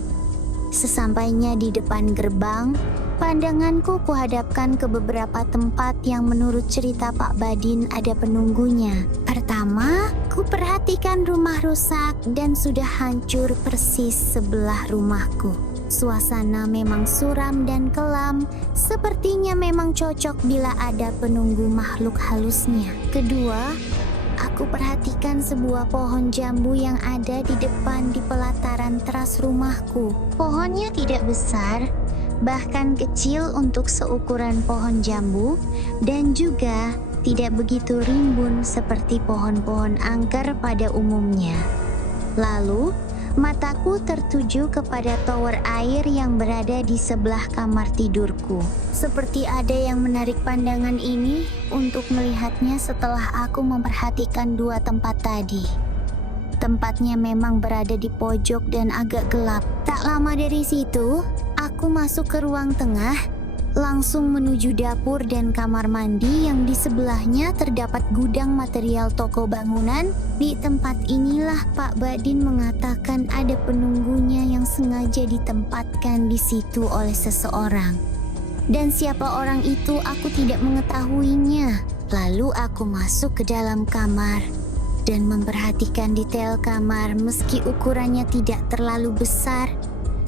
Sesampainya di depan gerbang, pandanganku kuhadapkan ke beberapa tempat yang menurut cerita Pak Badin ada penunggunya. Pertama, ku perhatikan rumah rusak dan sudah hancur persis sebelah rumahku. Suasana memang suram dan kelam, sepertinya memang cocok bila ada penunggu makhluk halusnya. Kedua, aku Aku perhatikan sebuah pohon jambu yang ada di depan di pelataran teras rumahku. Pohonnya tidak besar, bahkan kecil untuk seukuran pohon jambu, dan juga tidak begitu rimbun seperti pohon-pohon angker pada umumnya. Lalu, mataku tertuju kepada tower air yang berada di sebelah kamar tidurku. Seperti ada yang menarik pandangan ini untuk melihatnya setelah aku memperhatikan dua tempat tadi. Tempatnya memang berada di pojok dan agak gelap. Tak lama dari situ, aku masuk ke ruang tengah, langsung menuju dapur dan kamar mandi yang di sebelahnya terdapat gudang material toko bangunan. Di tempat inilah Pak Badin mengatakan ada penunggunya yang sengaja ditempatkan di situ oleh seseorang. Dan siapa orang itu aku tidak mengetahuinya. Lalu aku masuk ke dalam kamar dan memperhatikan detail kamar meski ukurannya tidak terlalu besar.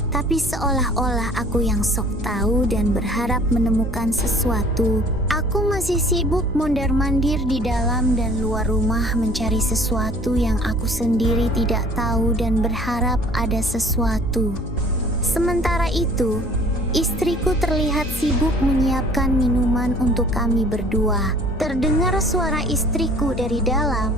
Tapi seolah-olah aku yang sok tahu dan berharap menemukan sesuatu. Aku masih sibuk mondar-mandir di dalam dan luar rumah mencari sesuatu yang aku sendiri tidak tahu dan berharap ada sesuatu. Sementara itu, istriku terlihat sibuk menyiapkan minuman untuk kami berdua. Terdengar suara istriku dari dalam.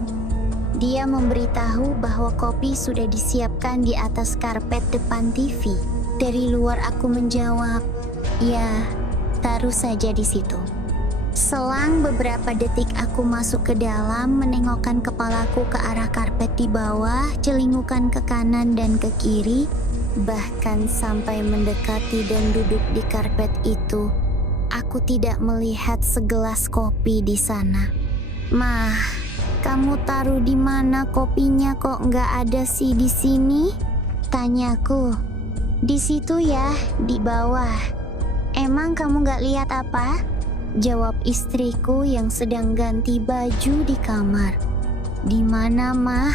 Dia memberitahu bahwa kopi sudah disiapkan di atas karpet depan TV. Dari luar aku menjawab, "Ya, taruh saja di situ." Selang beberapa detik aku masuk ke dalam, menengokkan kepalaku ke arah karpet di bawah, celingukan ke kanan dan ke kiri, bahkan sampai mendekati dan duduk di karpet itu. Aku tidak melihat segelas kopi di sana. "Mah, kamu taruh di mana kopinya, kok nggak ada sih di sini?" tanyaku. "Di situ ya, di bawah." "Emang kamu nggak lihat apa?" jawab istriku yang sedang ganti baju di kamar. "Di mana, Mah?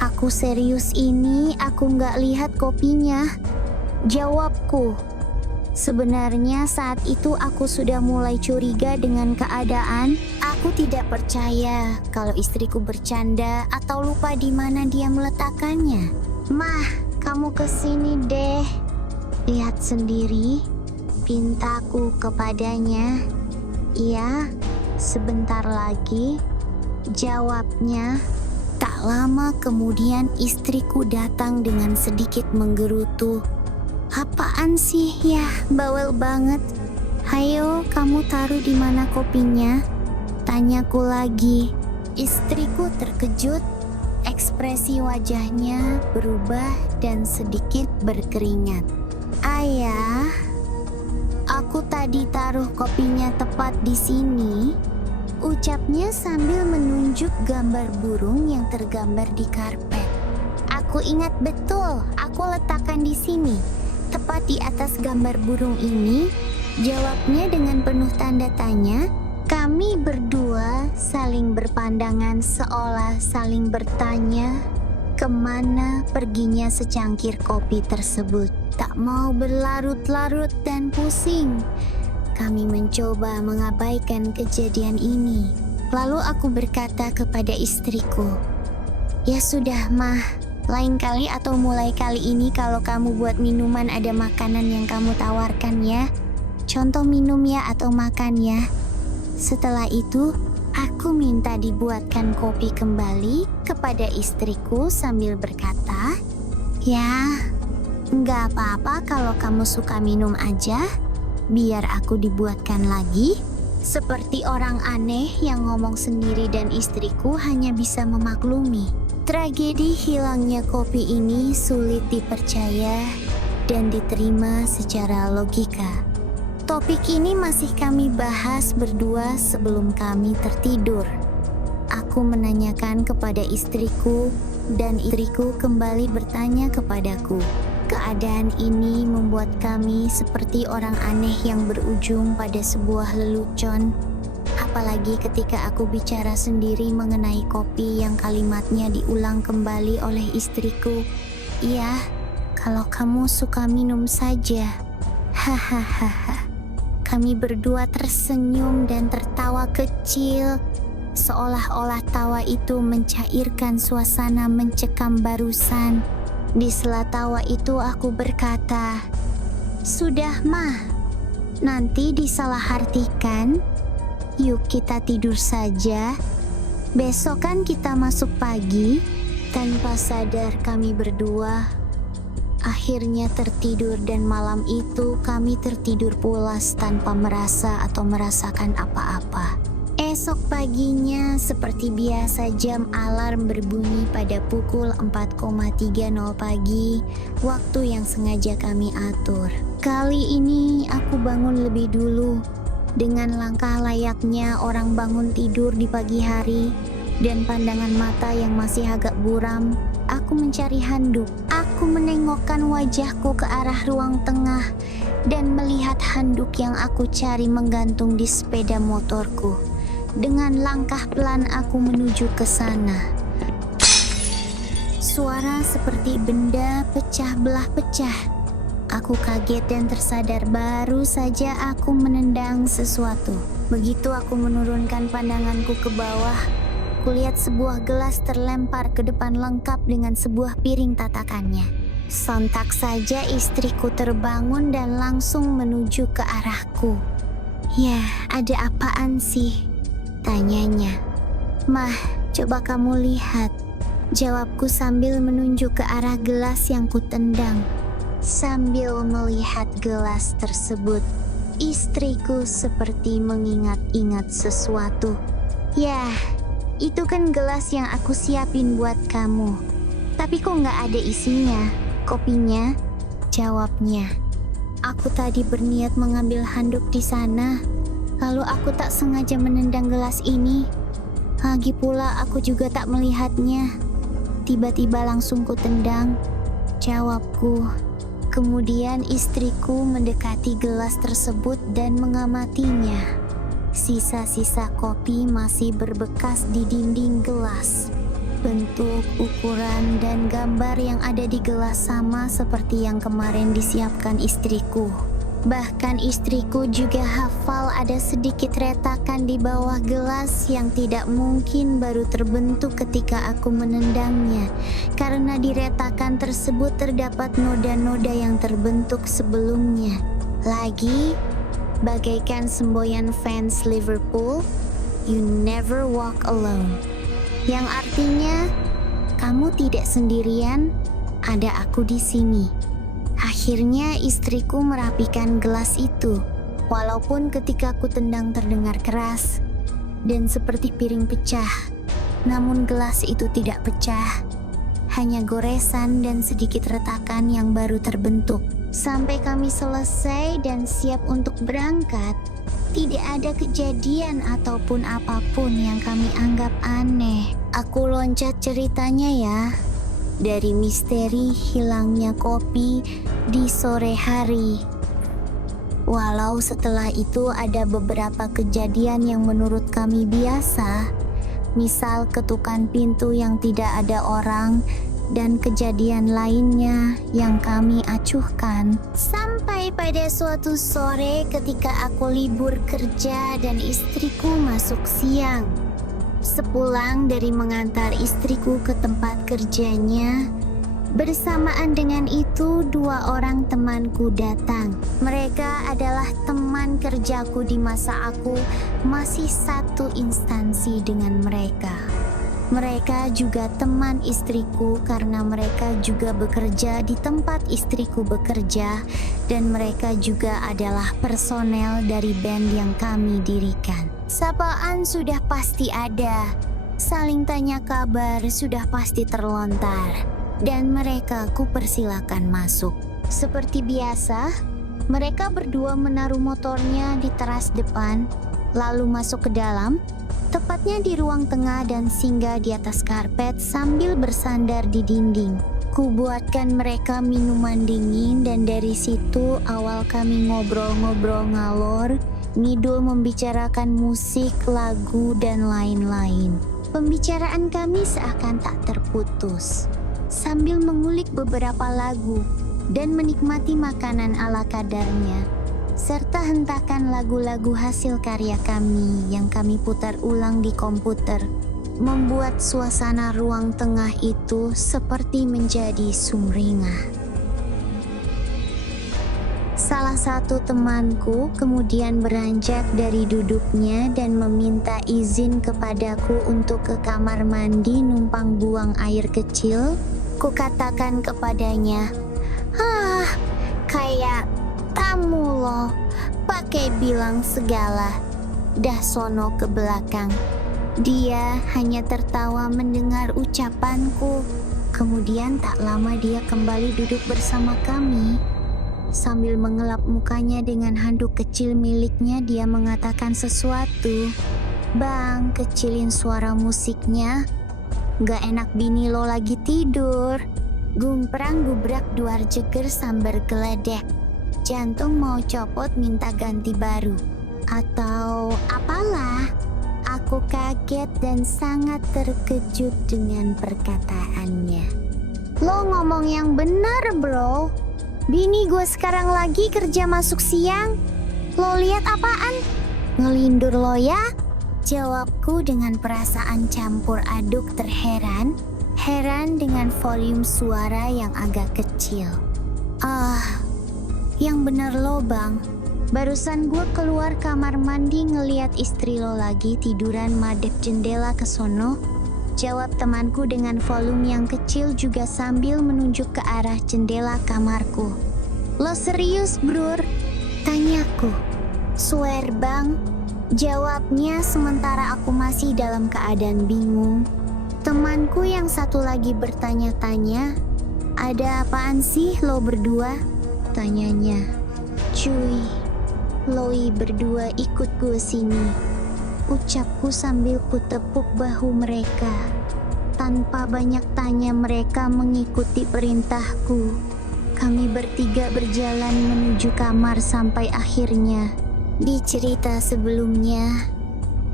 Aku serius ini, aku nggak lihat kopinya," jawabku. Sebenarnya saat itu aku sudah mulai curiga dengan keadaan. Aku tidak percaya kalau istriku bercanda atau lupa di mana dia meletakkannya. "Mah, kamu kesini deh. Lihat sendiri," pintaku kepadanya. "Iya, sebentar lagi," jawabnya. Tak lama kemudian istriku datang dengan sedikit menggerutu. "Apaan sih ya, bawel banget. Hayo, kamu taruh di mana kopinya?" tanyaku lagi. Istriku terkejut, ekspresi wajahnya berubah dan sedikit berkeringat. "Ayah, aku tadi taruh kopinya tepat di sini," ucapnya sambil menunjuk gambar burung yang tergambar di karpet. "Aku ingat betul, aku letakkan di sini, tepat di atas gambar burung ini," jawabnya dengan penuh tanda tanya. Kami berdua saling berpandangan seolah saling bertanya kemana perginya secangkir kopi tersebut. Tak mau berlarut-larut dan pusing, kami mencoba mengabaikan kejadian ini. Lalu aku berkata kepada istriku, "Ya sudah, Mah. Lain kali atau mulai kali ini kalau kamu buat minuman ada makanan yang kamu tawarkan ya. Contoh minum ya atau makan ya." Setelah itu, aku minta dibuatkan kopi kembali kepada istriku sambil berkata, "Ya, nggak apa-apa kalau kamu suka minum aja. Biar aku dibuatkan lagi." Seperti orang aneh yang ngomong sendiri dan istriku hanya bisa memaklumi. Tragedi hilangnya kopi ini sulit dipercaya dan diterima secara logika. Topik ini masih kami bahas berdua sebelum kami tertidur. Aku menanyakan kepada istriku dan istriku kembali bertanya kepadaku. Keadaan ini membuat kami seperti orang aneh yang berujung pada sebuah lelucon. Apalagi ketika aku bicara sendiri mengenai kopi yang kalimatnya diulang kembali oleh istriku. "Iya, kalau kamu suka minum saja." Hahaha. Kami berdua tersenyum dan tertawa kecil Seolah-olah tawa itu mencairkan suasana mencekam barusan. Di sela tawa itu aku berkata, "Sudah mah, nanti disalahartikan. Yuk kita tidur saja. Besok kan kita masuk pagi." Tanpa sadar kami berdua akhirnya tertidur dan malam itu kami tertidur pulas tanpa merasa atau merasakan apa-apa. Esok paginya seperti biasa jam alarm berbunyi pada pukul 4.30 pagi, waktu yang sengaja kami atur. Kali ini aku bangun lebih dulu, dengan langkah layaknya orang bangun tidur di pagi hari, dan pandangan mata yang masih agak buram. Aku mencari handuk. Aku menengokkan wajahku ke arah ruang tengah dan melihat handuk yang aku cari menggantung di sepeda motorku. Dengan langkah pelan aku menuju ke sana. Suara seperti benda pecah belah pecah. Aku kaget dan tersadar baru saja aku menendang sesuatu. Begitu aku menurunkan pandanganku ke bawah, kulihat sebuah gelas terlempar ke depan lengkap dengan sebuah piring tatakannya. Sontak saja istriku terbangun dan langsung menuju ke arahku. "Ya, ada apaan sih?" tanyanya. "Mah, coba kamu lihat," jawabku sambil menunjuk ke arah gelas yang kutendang. Sambil melihat gelas tersebut, istriku seperti mengingat-ingat sesuatu. "Yah, itu kan gelas yang aku siapin buat kamu. Tapi kok nggak ada isinya, kopinya?" jawabnya. "Aku tadi berniat mengambil handuk di sana, lalu aku tak sengaja menendang gelas ini. Lagi pula aku juga tak melihatnya. Tiba-tiba langsung kutendang," jawabku. Kemudian istriku mendekati gelas tersebut dan mengamatinya. Sisa-sisa kopi masih berbekas di dinding gelas. Bentuk, ukuran, dan gambar yang ada di gelas sama seperti yang kemarin disiapkan istriku. Bahkan istriku juga hafal ada sedikit retakan di bawah gelas yang tidak mungkin baru terbentuk ketika aku menendangnya, karena di retakan tersebut terdapat noda-noda yang terbentuk sebelumnya. Lagi, bagaikan semboyan fans Liverpool, "You never walk alone." Yang artinya, kamu tidak sendirian, ada aku di sini. Akhirnya istriku merapikan gelas itu, walaupun ketika ku tendang terdengar keras dan seperti piring pecah. Namun gelas itu tidak pecah, hanya goresan dan sedikit retakan yang baru terbentuk. Sampai kami selesai dan siap untuk berangkat, tidak ada kejadian ataupun apapun yang kami anggap aneh. Aku loncat ceritanya ya. Dari misteri hilangnya kopi di sore hari. Walau setelah itu ada beberapa kejadian yang menurut kami biasa, misal ketukan pintu yang tidak ada orang, dan kejadian lainnya yang kami acuhkan. Sampai pada suatu sore ketika aku libur kerja dan istriku masuk siang. Sepulang dari mengantar istriku ke tempat kerjanya, bersamaan dengan itu 2 orang temanku datang. Mereka adalah teman kerjaku di masa aku masih satu instansi dengan mereka. Mereka juga teman istriku karena mereka juga bekerja di tempat istriku bekerja, dan mereka juga adalah personel dari band yang kami dirikan. Sapaan sudah pasti ada, saling tanya kabar sudah pasti terlontar, dan mereka kupersilakan masuk. Seperti biasa, mereka berdua menaruh motornya di teras depan, lalu masuk ke dalam, tepatnya di ruang tengah, dan singgah di atas karpet sambil bersandar di dinding. Kubuatkan mereka minuman dingin dan dari situ awal kami ngobrol-ngobrol ngalor, ngidul membicarakan musik, lagu, dan lain-lain. Pembicaraan kami seakan tak terputus. Sambil mengulik beberapa lagu dan menikmati makanan ala kadarnya, serta hentakan lagu-lagu hasil karya kami yang kami putar ulang di komputer membuat suasana ruang tengah itu seperti menjadi sumringah. Salah satu temanku kemudian beranjak dari duduknya dan meminta izin kepadaku untuk ke kamar mandi numpang buang air kecil. Kukatakan kepadanya, kayak tamu loh, pakai bilang segala. Dah sono ke belakang. Dia hanya tertawa mendengar ucapanku. Kemudian tak lama dia kembali duduk bersama kami. Sambil mengelap mukanya dengan handuk kecil miliknya, dia mengatakan sesuatu. Bang, kecilin suara musiknya. Gak enak bini lo lagi tidur. Gumprang gubrak duar jeger sambar geledek. Jantung mau copot minta ganti baru. Atau apalah. Aku kaget dan sangat terkejut dengan perkataannya. Lo ngomong yang benar, bro. Bini gue sekarang lagi kerja masuk siang. Lo lihat apaan? Ngelindur lo ya? Jawabku dengan perasaan campur aduk terheran. Heran dengan volume suara yang agak kecil. Yang bener lo bang. Barusan gue keluar kamar mandi ngeliat istri lo lagi tiduran madep jendela ke sono. Jawab temanku dengan volume yang kecil juga sambil menunjuk ke arah jendela kamarku. Lo serius, brur? Tanyaku. Swear bang. Jawabnya sementara aku masih dalam keadaan bingung. Temanku yang satu lagi bertanya-tanya. Ada apaan sih lo berdua? Tanyanya. Cuy, loi berdua ikut gue sini. Ucapku sambil kutepuk bahu mereka. Tanpa banyak tanya mereka mengikuti perintahku. Kami bertiga berjalan menuju kamar sampai akhirnya. Di cerita sebelumnya,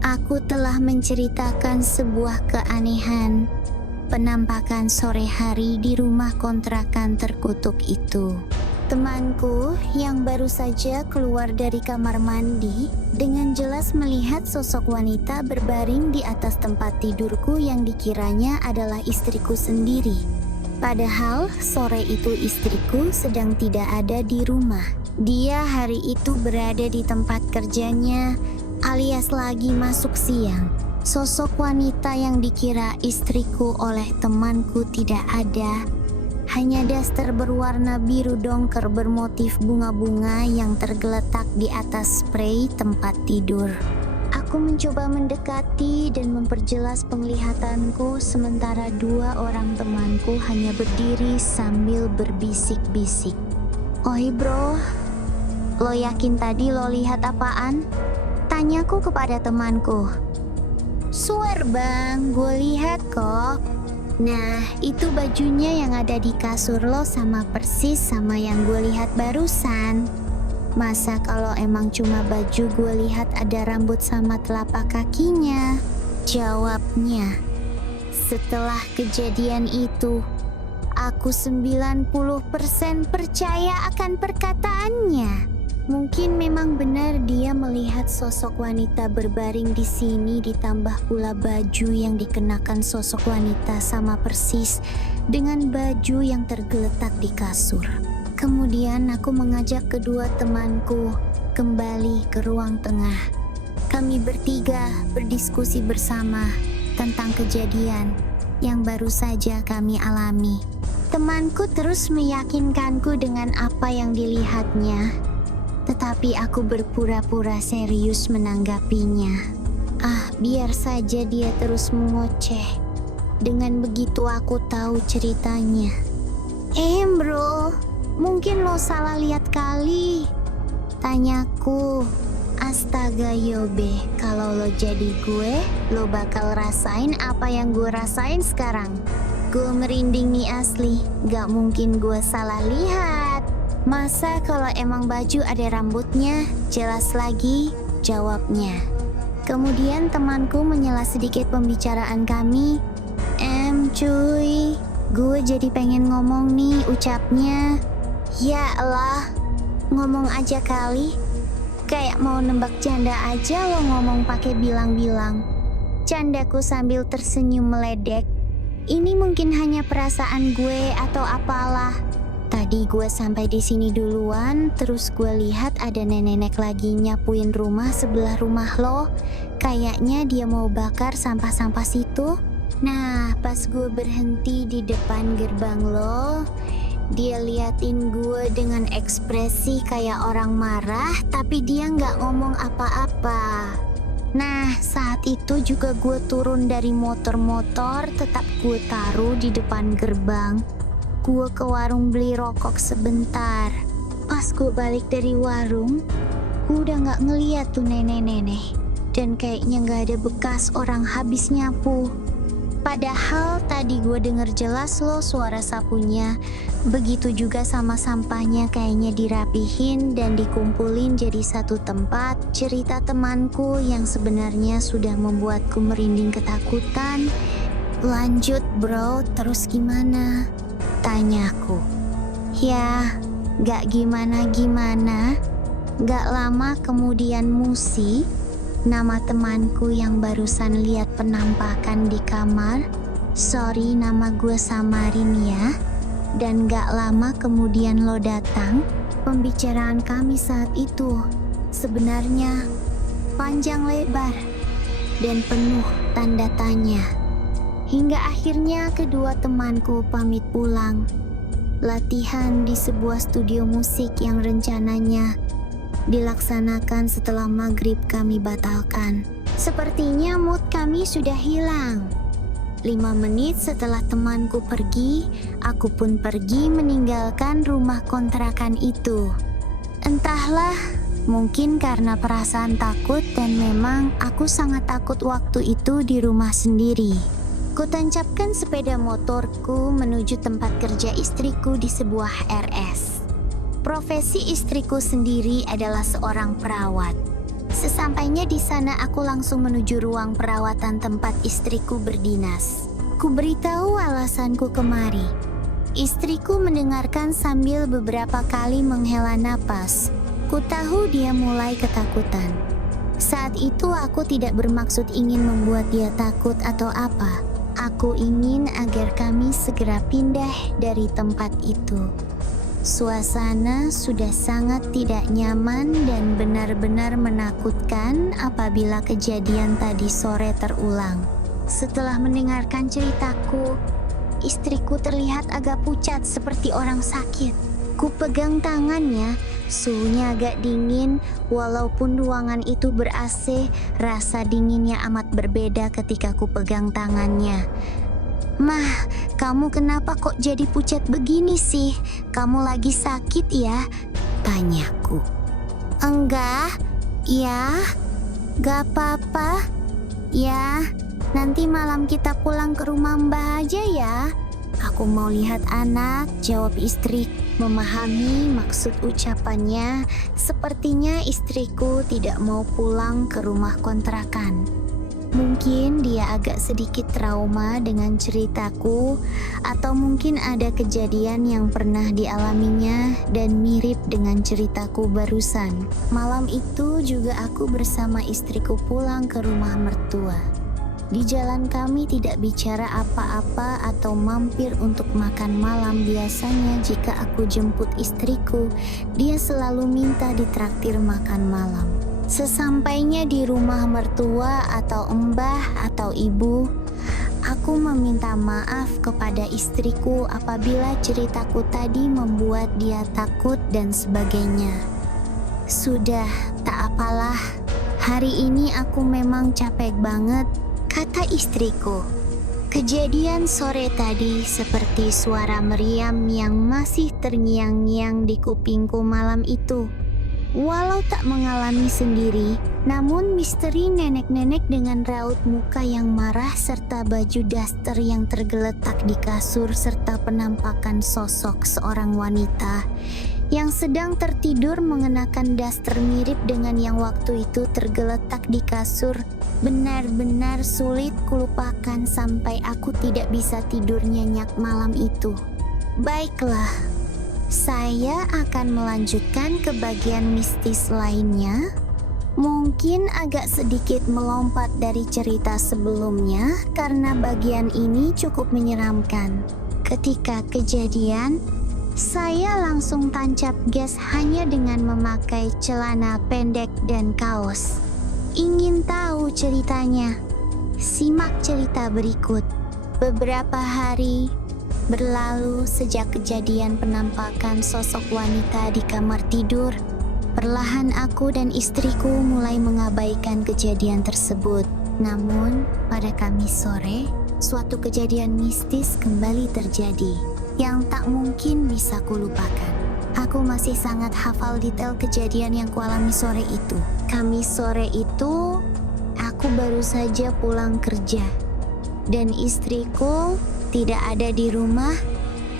aku telah menceritakan sebuah keanehan. Penampakan sore hari di rumah kontrakan terkutuk itu. Temanku yang baru saja keluar dari kamar mandi dengan jelas melihat sosok wanita berbaring di atas tempat tidurku yang dikiranya adalah istriku sendiri. Padahal sore itu istriku sedang tidak ada di rumah. Dia hari itu berada di tempat kerjanya alias lagi masuk siang. Sosok wanita yang dikira istriku oleh temanku tidak ada. Hanya daster berwarna biru dongker bermotif bunga-bunga yang tergeletak di atas sprei tempat tidur. Aku mencoba mendekati dan memperjelas penglihatanku sementara dua orang temanku hanya berdiri sambil berbisik-bisik. Oi bro, lo yakin tadi lo lihat apaan? Tanyaku kepada temanku. Swear bang, gue lihat kok. Nah, itu bajunya yang ada di kasur lo sama persis sama yang gue lihat barusan. Masa kalau emang cuma baju gue lihat ada rambut sama telapak kakinya? Jawabnya. Setelah kejadian itu, aku 90% percaya akan perkataannya. Mungkin memang benar dia melihat sosok wanita berbaring di sini ditambah pula baju yang dikenakan sosok wanita sama persis dengan baju yang tergeletak di kasur. Kemudian aku mengajak kedua temanku kembali ke ruang tengah. Kami bertiga berdiskusi bersama tentang kejadian yang baru saja kami alami. Temanku terus meyakinkanku dengan apa yang dilihatnya. Tetapi aku berpura-pura serius menanggapinya. Biar saja dia terus mengoceh. Dengan begitu aku tahu ceritanya. Bro, mungkin lo salah lihat kali. Tanyaku. Astaga Yobe, kalau lo jadi gue, lo bakal rasain apa yang gue rasain sekarang. Gue merinding nih asli, gak mungkin gue salah lihat. Masa kalau emang baju ada rambutnya, jelas lagi jawabnya. Kemudian temanku menyela sedikit pembicaraan kami. Cuy, gue jadi pengen ngomong nih ucapnya. Ya elah, ngomong aja kali. Kayak mau nembak canda aja lo ngomong pakai bilang-bilang. Candaku sambil tersenyum meledek. Ini mungkin hanya perasaan gue atau apalah. Tadi gue sampai di sini duluan, terus gue lihat ada nenek lagi nyapuin rumah sebelah rumah lo. Kayaknya dia mau bakar sampah-sampah situ. Nah, pas gue berhenti di depan gerbang lo, dia liatin gue dengan ekspresi kayak orang marah, tapi dia nggak ngomong apa-apa. Nah, saat itu juga gue turun dari motor-motor, tetap gue taruh di depan gerbang. Gue ke warung beli rokok sebentar. Pas gue balik dari warung, gue udah nggak ngeliat tuh nenek-nenek. Dan kayaknya nggak ada bekas orang habis nyapu. Padahal tadi gue denger jelas loh suara sapunya. Begitu juga sama sampahnya, kayaknya dirapihin dan dikumpulin jadi satu tempat. Cerita temanku yang sebenarnya sudah membuatku merinding ketakutan. Lanjut bro, terus gimana? Tanyaku. Ya, gak gimana-gimana. Gak lama kemudian Musi, nama temanku yang barusan lihat penampakan di kamar. Sorry, nama gue samarin ya. Dan gak lama kemudian lo datang. Pembicaraan kami saat itu sebenarnya panjang lebar dan penuh tanda tanya. Hingga akhirnya kedua temanku pamit pulang. Latihan di sebuah studio musik yang rencananya dilaksanakan setelah maghrib kami batalkan. Sepertinya mood kami sudah hilang. 5 menit setelah temanku pergi, aku pun pergi meninggalkan rumah kontrakan itu. Entahlah, mungkin karena perasaan takut dan memang aku sangat takut waktu itu di rumah sendiri. Kutancapkan sepeda motorku menuju tempat kerja istriku di sebuah RS. Profesi istriku sendiri adalah seorang perawat. Sesampainya di sana, aku langsung menuju ruang perawatan tempat istriku berdinas. Ku beritahu alasanku kemari. Istriku mendengarkan sambil beberapa kali menghela napas. Ku tahu dia mulai ketakutan. Saat itu aku tidak bermaksud ingin membuat dia takut atau apa. Aku ingin agar kami segera pindah dari tempat itu. Suasana sudah sangat tidak nyaman dan benar-benar menakutkan apabila kejadian tadi sore terulang. Setelah mendengarkan ceritaku, istriku terlihat agak pucat seperti orang sakit. Ku pegang tangannya, suhunya agak dingin, walaupun ruangan itu ber-AC, rasa dinginnya amat berbeda ketika ku pegang tangannya. Mah, kamu kenapa kok jadi pucat begini sih? Kamu lagi sakit ya? Tanyaku. Enggak, ya, gak apa-apa. Ya, nanti malam kita pulang ke rumah Mbah aja ya. Aku mau lihat anak, jawab istri. Memahami maksud ucapannya, sepertinya istriku tidak mau pulang ke rumah kontrakan. Mungkin dia agak sedikit trauma dengan ceritaku, atau mungkin ada kejadian yang pernah dialaminya dan mirip dengan ceritaku barusan. Malam itu juga aku bersama istriku pulang ke rumah mertua. Di jalan kami tidak bicara apa-apa atau mampir untuk makan malam. Biasanya jika aku jemput istriku, dia selalu minta ditraktir makan malam. Sesampainya di rumah mertua atau mbah atau ibu, aku meminta maaf kepada istriku apabila ceritaku tadi membuat dia takut dan sebagainya. Sudah, tak apalah. Hari ini aku memang capek banget, kata istriku. Kejadian sore tadi seperti suara meriam yang masih terngiang-ngiang di kupingku malam itu. Walau tak mengalami sendiri, namun misteri nenek-nenek dengan raut muka yang marah serta baju daster yang tergeletak di kasur serta penampakan sosok seorang wanita yang sedang tertidur mengenakan daster mirip dengan yang waktu itu tergeletak di kasur benar-benar sulit kulupakan sampai aku tidak bisa tidur nyenyak malam itu. Baiklah, Saya akan melanjutkan ke bagian mistis lainnya. Mungkin agak sedikit melompat dari cerita sebelumnya karena bagian ini cukup menyeramkan. Ketika kejadian, saya langsung tancap gas hanya dengan memakai celana pendek dan kaos. Ingin tahu ceritanya? Simak cerita berikut. Beberapa hari berlalu sejak kejadian penampakan sosok wanita di kamar tidur. Perlahan aku dan istriku mulai mengabaikan kejadian tersebut. Namun, pada Kamis sore, suatu kejadian mistis kembali terjadi yang tak mungkin bisa kulupakan. Aku masih sangat hafal detail kejadian yang kualami sore itu. Kamis sore itu, aku baru saja pulang kerja dan istriku tidak ada di rumah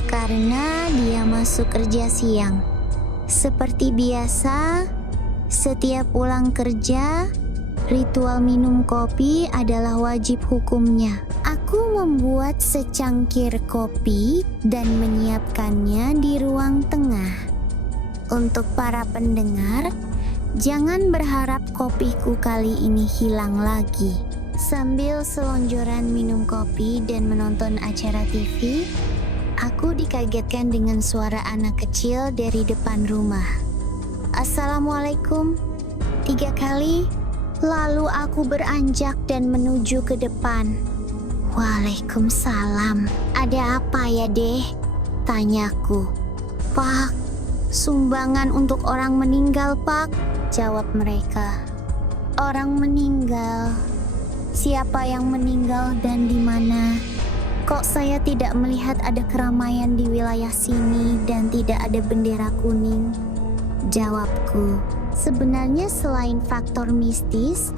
karena dia masuk kerja siang. Seperti biasa, setiap pulang kerja, ritual minum kopi adalah wajib hukumnya. Aku membuat secangkir kopi dan menyiapkannya di ruang tengah. Untuk para pendengar, jangan berharap kopiku kali ini hilang lagi. Sambil selonjoran minum kopi dan menonton acara TV, aku dikagetkan dengan suara anak kecil dari depan rumah. Assalamualaikum. 3 kali, lalu aku beranjak dan menuju ke depan. Waalaikumsalam. Ada apa ya, Deh? Tanyaku. Pak, sumbangan untuk orang meninggal, Pak. Jawab mereka. Orang meninggal? Siapa yang meninggal dan di mana? Kok saya tidak melihat ada keramaian di wilayah sini dan tidak ada bendera kuning? Jawabku. Sebenarnya selain faktor mistis,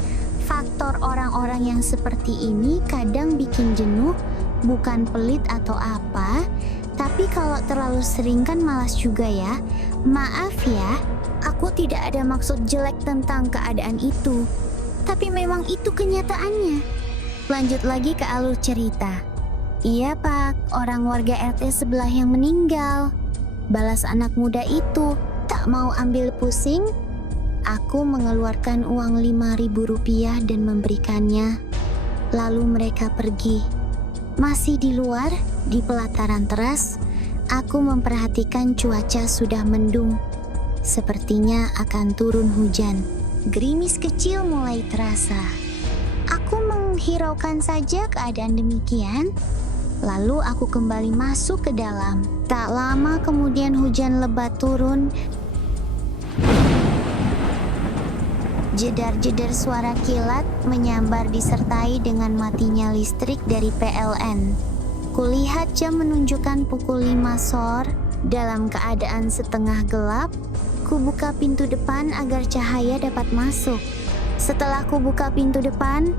faktor orang-orang yang seperti ini kadang bikin jenuh, bukan pelit atau apa, tapi kalau terlalu sering kan malas juga ya. Maaf ya, aku tidak ada maksud jelek tentang keadaan itu. Tapi memang itu kenyataannya. Lanjut lagi ke alur cerita. Iya Pak, orang warga RT sebelah yang meninggal. Balas anak muda itu, tak mau ambil pusing. Aku mengeluarkan uang Rp5.000 dan memberikannya. Lalu mereka pergi. Masih di luar, di pelataran teras, aku memperhatikan cuaca sudah mendung. Sepertinya akan turun hujan. Gerimis kecil mulai terasa. Aku menghiraukan saja keadaan demikian. Lalu aku kembali masuk ke dalam. Tak lama kemudian hujan lebat turun. Jedar-jedar suara kilat menyambar disertai dengan matinya listrik dari PLN. Kulihat jam menunjukkan pukul 5 sore. Dalam keadaan setengah gelap, kubuka pintu depan agar cahaya dapat masuk. Setelah kubuka pintu depan,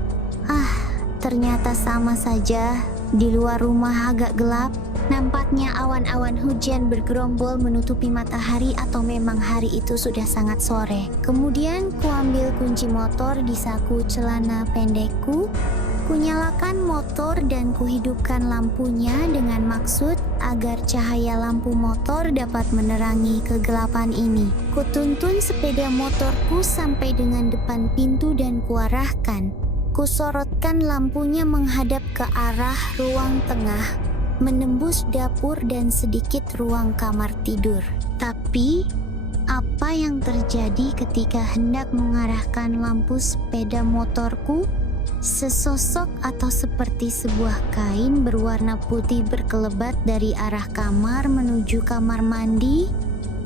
ternyata sama saja. Di luar rumah agak gelap. Nampaknya awan-awan hujan bergerombol menutupi matahari atau memang hari itu sudah sangat sore. Kemudian kuambil kunci motor di saku celana pendekku. Kunyalakan motor dan kuhidupkan lampunya dengan maksud agar cahaya lampu motor dapat menerangi kegelapan ini. Kutuntun sepeda motorku sampai dengan depan pintu dan kuarahkan. Kusorotkan lampunya menghadap ke arah ruang tengah, menembus dapur dan sedikit ruang kamar tidur. Tapi, apa yang terjadi ketika hendak mengarahkan lampu sepeda motorku? Sesosok atau seperti sebuah kain berwarna putih berkelebat dari arah kamar menuju kamar mandi.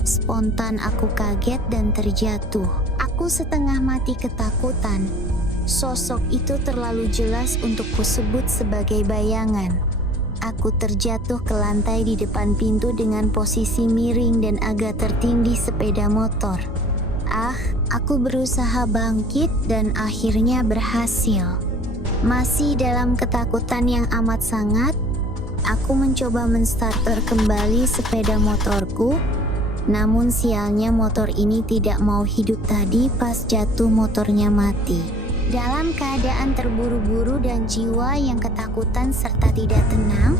Spontan aku kaget dan terjatuh. Aku setengah mati ketakutan. Sosok itu terlalu jelas untuk kusebut sebagai bayangan. Aku terjatuh ke lantai di depan pintu dengan posisi miring dan agak tertindih sepeda motor. Aku berusaha bangkit dan akhirnya berhasil. Masih dalam ketakutan yang amat sangat, aku mencoba menstarter kembali sepeda motorku. Namun sialnya motor ini tidak mau hidup tadi pas jatuh motornya mati. Dalam keadaan terburu-buru dan jiwa yang ketakutan serta tidak tenang,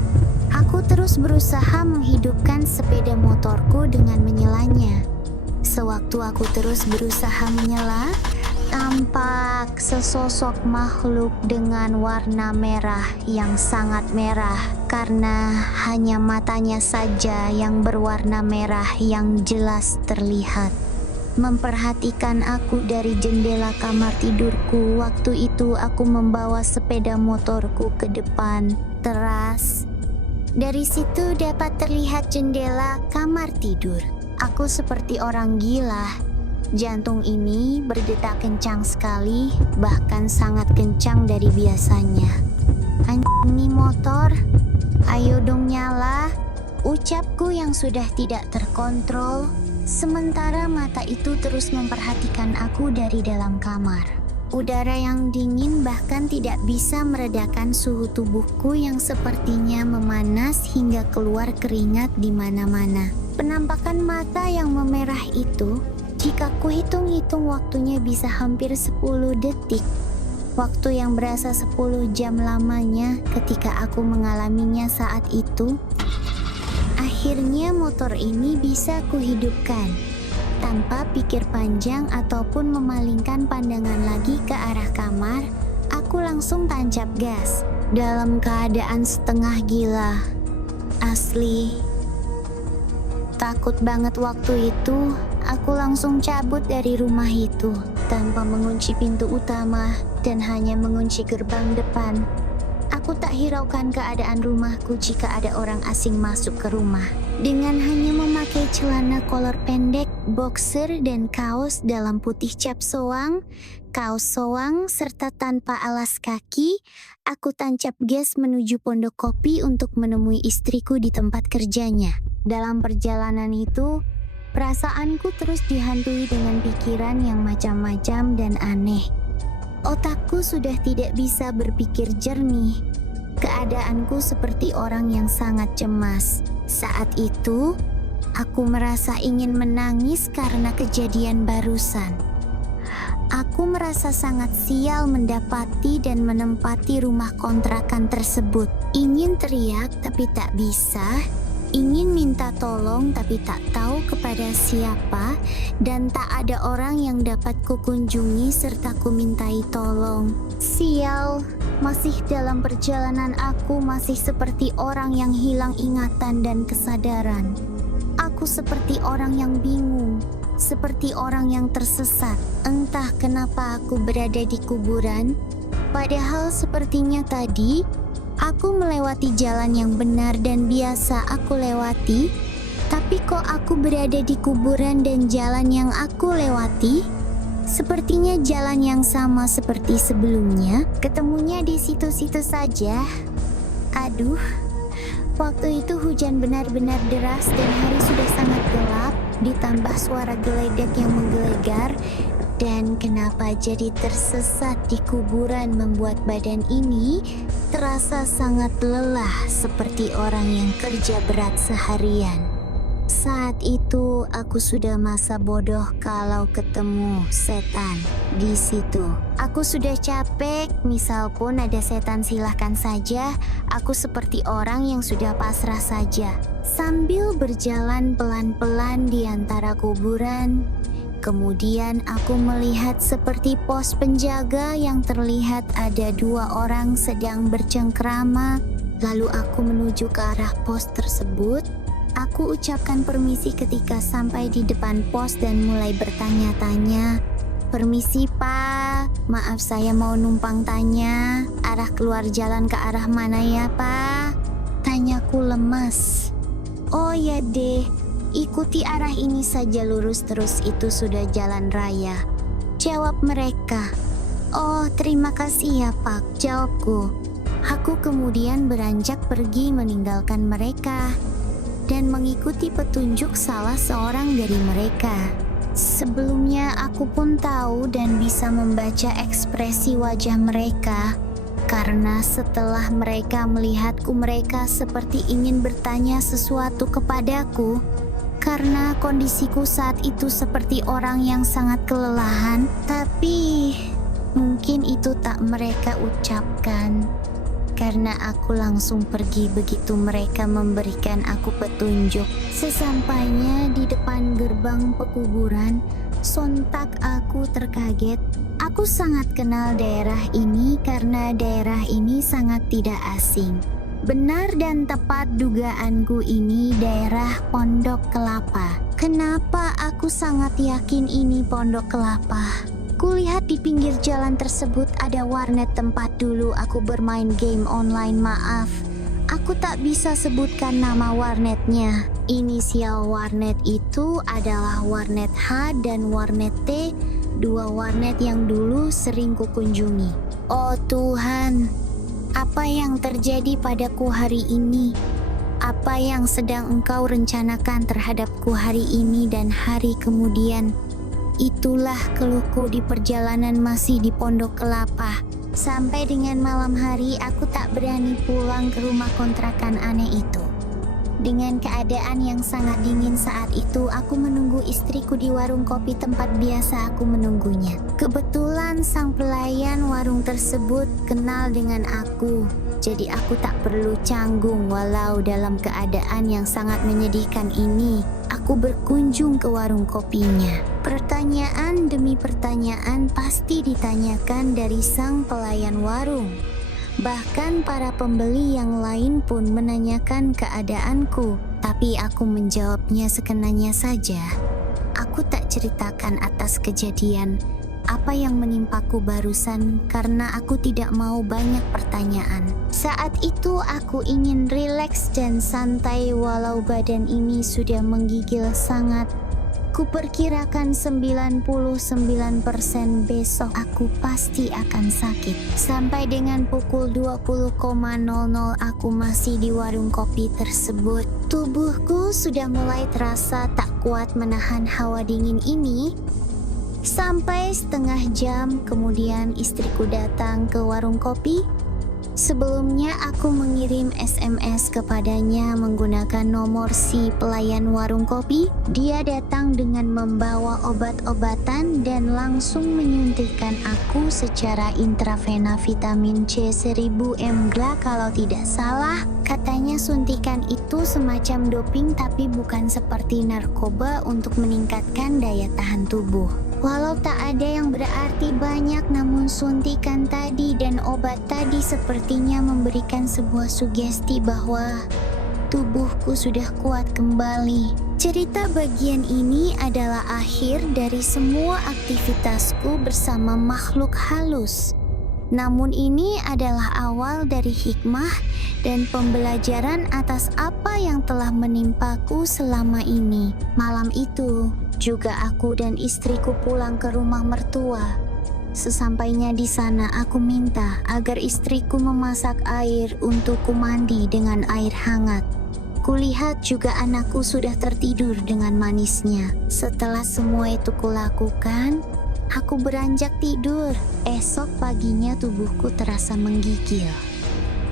Aku terus berusaha menghidupkan sepeda motorku dengan menyelanya. Sewaktu aku terus berusaha menyela, tampak sesosok makhluk dengan warna merah yang sangat merah karena hanya matanya saja yang berwarna merah yang jelas terlihat. Memperhatikan aku dari jendela kamar tidurku. Waktu itu aku membawa sepeda motorku ke depan teras. Dari situ dapat terlihat jendela kamar tidur. Aku seperti orang gila. Jantung ini berdetak kencang sekali, bahkan sangat kencang dari biasanya. Anjing nih motor, ayo dong nyala, ucapku yang sudah tidak terkontrol. Sementara mata itu terus memperhatikan aku dari dalam kamar. Udara yang dingin bahkan tidak bisa meredakan suhu tubuhku yang sepertinya memanas hingga keluar keringat di mana-mana. Penampakan mata yang memerah itu, jika ku hitung-hitung waktunya bisa hampir 10 detik. Waktu yang berasa 10 jam lamanya ketika aku mengalaminya saat itu. Akhirnya motor ini bisa kuhidupkan. Tanpa pikir panjang ataupun memalingkan pandangan lagi ke arah kamar, aku langsung tancap gas. Dalam keadaan setengah gila. Asli. Takut banget waktu itu, aku langsung cabut dari rumah itu tanpa mengunci pintu utama dan hanya mengunci gerbang depan. Aku tak hiraukan keadaan rumahku jika ada orang asing masuk ke rumah. Dengan hanya memakai celana kolor pendek, boxer, dan kaos dalam putih cap soang, kaos soang, serta tanpa alas kaki, aku tancap gas menuju Pondok Kopi untuk menemui istriku di tempat kerjanya. Dalam perjalanan itu, perasaanku terus dihantui dengan pikiran yang macam-macam dan aneh. Otakku sudah tidak bisa berpikir jernih. Keadaanku seperti orang yang sangat cemas. Saat itu, aku merasa ingin menangis karena kejadian barusan. Aku merasa sangat sial mendapati dan menempati rumah kontrakan tersebut. Ingin teriak tapi tak bisa. Ingin minta tolong tapi tak tahu kepada siapa, dan tak ada orang yang dapat kukunjungi serta kumintai tolong. Sial, masih dalam perjalanan aku masih seperti orang yang hilang ingatan dan kesadaran. Aku seperti orang yang bingung, seperti orang yang tersesat. Entah kenapa aku berada di kuburan, padahal sepertinya tadi aku melewati jalan yang benar dan biasa aku lewati, tapi kok aku berada di kuburan dan jalan yang aku lewati sepertinya jalan yang sama seperti sebelumnya, ketemunya di situ-situ saja. Aduh, waktu itu hujan benar-benar deras dan hari sudah sangat gelap, ditambah suara geledek yang menggelegar. Dan kenapa jadi tersesat di kuburan membuat badan ini terasa sangat lelah seperti orang yang kerja berat seharian. Saat itu aku sudah masa bodoh kalau ketemu setan di situ. Aku sudah capek, misal pun ada setan silahkan saja. Aku seperti orang yang sudah pasrah saja. Sambil berjalan pelan-pelan di antara kuburan, kemudian aku melihat seperti pos penjaga yang terlihat ada 2 orang sedang bercengkrama. Lalu aku menuju ke arah pos tersebut. Aku ucapkan permisi ketika sampai di depan pos dan mulai bertanya-tanya. Permisi Pak, maaf saya mau numpang tanya, arah keluar jalan ke arah mana ya Pak? Tanyaku lemas. Oh ya deh, ikuti arah ini saja lurus terus itu sudah jalan raya. Jawab mereka. Oh terima kasih ya Pak, jawabku. Aku kemudian beranjak pergi meninggalkan mereka dan mengikuti petunjuk salah seorang dari mereka. Sebelumnya aku pun tahu dan bisa membaca ekspresi wajah mereka, karena setelah mereka melihatku mereka seperti ingin bertanya sesuatu kepadaku. Karena kondisiku saat itu seperti orang yang sangat kelelahan, tapi mungkin itu tak mereka ucapkan. karena aku langsung pergi begitu mereka memberikan aku petunjuk. Sesampainya di depan gerbang pekuburan, sontak aku terkaget. Aku sangat kenal daerah ini karena daerah ini sangat tidak asing. Benar dan tepat dugaanku, ini daerah Pondok Kelapa. Kenapa aku sangat yakin ini Pondok Kelapa? Kulihat di pinggir jalan tersebut ada warnet tempat dulu aku bermain game online. Maaf, aku tak bisa sebutkan nama warnetnya. Inisial warnet itu adalah warnet H dan warnet T, dua warnet yang dulu sering kukunjungi. Oh Tuhan, apa yang terjadi padaku hari ini? Apa yang sedang Engkau rencanakan terhadapku hari ini dan hari kemudian? Itulah keluhku di perjalanan masih di Pondok Kelapa. Sampai dengan malam hari aku tak berani pulang ke rumah kontrakan aneh itu. Dengan keadaan yang sangat dingin saat itu, aku menunggu istriku di warung kopi tempat biasa aku menunggunya. Kebetulan sang pelayan warung tersebut kenal dengan aku. Jadi aku tak perlu canggung walau dalam keadaan yang sangat menyedihkan ini. Aku berkunjung ke warung kopinya. Pertanyaan demi pertanyaan pasti ditanyakan dari sang pelayan warung. Bahkan para pembeli yang lain pun menanyakan keadaanku. Tapi aku menjawabnya sekenanya saja. Aku tak ceritakan atas kejadian apa yang menimpaku barusan karena aku tidak mau banyak pertanyaan. Saat itu aku ingin rileks dan santai walau badan ini sudah menggigil sangat. Kuperkirakan 99% besok aku pasti akan sakit. Sampai dengan pukul 20.00 aku masih di warung kopi tersebut. Tubuhku sudah mulai terasa tak kuat menahan hawa dingin ini. Sampai setengah jam kemudian istriku datang ke warung kopi. Sebelumnya aku mengirim SMS kepadanya menggunakan nomor si pelayan warung kopi. Dia datang dengan membawa obat-obatan dan langsung menyuntikkan aku secara intravena vitamin C 1000 mg kalau tidak salah. Katanya suntikan itu semacam doping tapi bukan seperti narkoba untuk meningkatkan daya tahan tubuh. Walau tak ada yang berarti banyak, namun suntikan tadi dan obat tadi sepertinya memberikan sebuah sugesti bahwa tubuhku sudah kuat kembali. Cerita bagian ini adalah akhir dari semua aktivitasku bersama makhluk halus. Namun ini adalah awal dari hikmah dan pembelajaran atas apa yang telah menimpaku selama ini. Malam itu juga aku dan istriku pulang ke rumah mertua. Sesampainya di sana aku minta agar istriku memasak air untukku mandi dengan air hangat. Kulihat juga anakku sudah tertidur dengan manisnya. Setelah semua itu kulakukan, aku beranjak tidur. Esok paginya tubuhku terasa menggigil.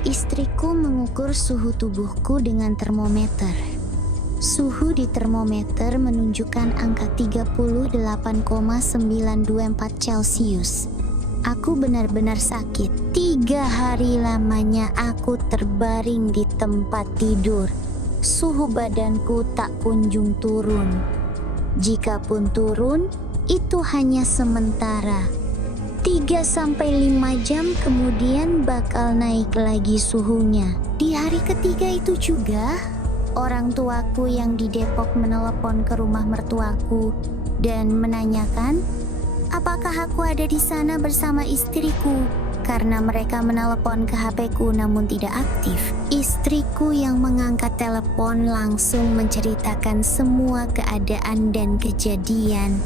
Istriku mengukur suhu tubuhku dengan termometer. Suhu di termometer menunjukkan angka 38,924 Celcius. Aku benar-benar sakit. 3 hari lamanya aku terbaring di tempat tidur. Suhu badanku tak kunjung turun. Jikapun turun, itu hanya sementara. 3-5 jam kemudian bakal naik lagi suhunya. Di hari ketiga itu juga, orang tuaku yang di Depok menelepon ke rumah mertuaku dan menanyakan apakah aku ada di sana bersama istriku, karena mereka menelepon ke HP-ku namun tidak aktif. Istriku yang mengangkat telepon langsung menceritakan semua keadaan dan kejadian.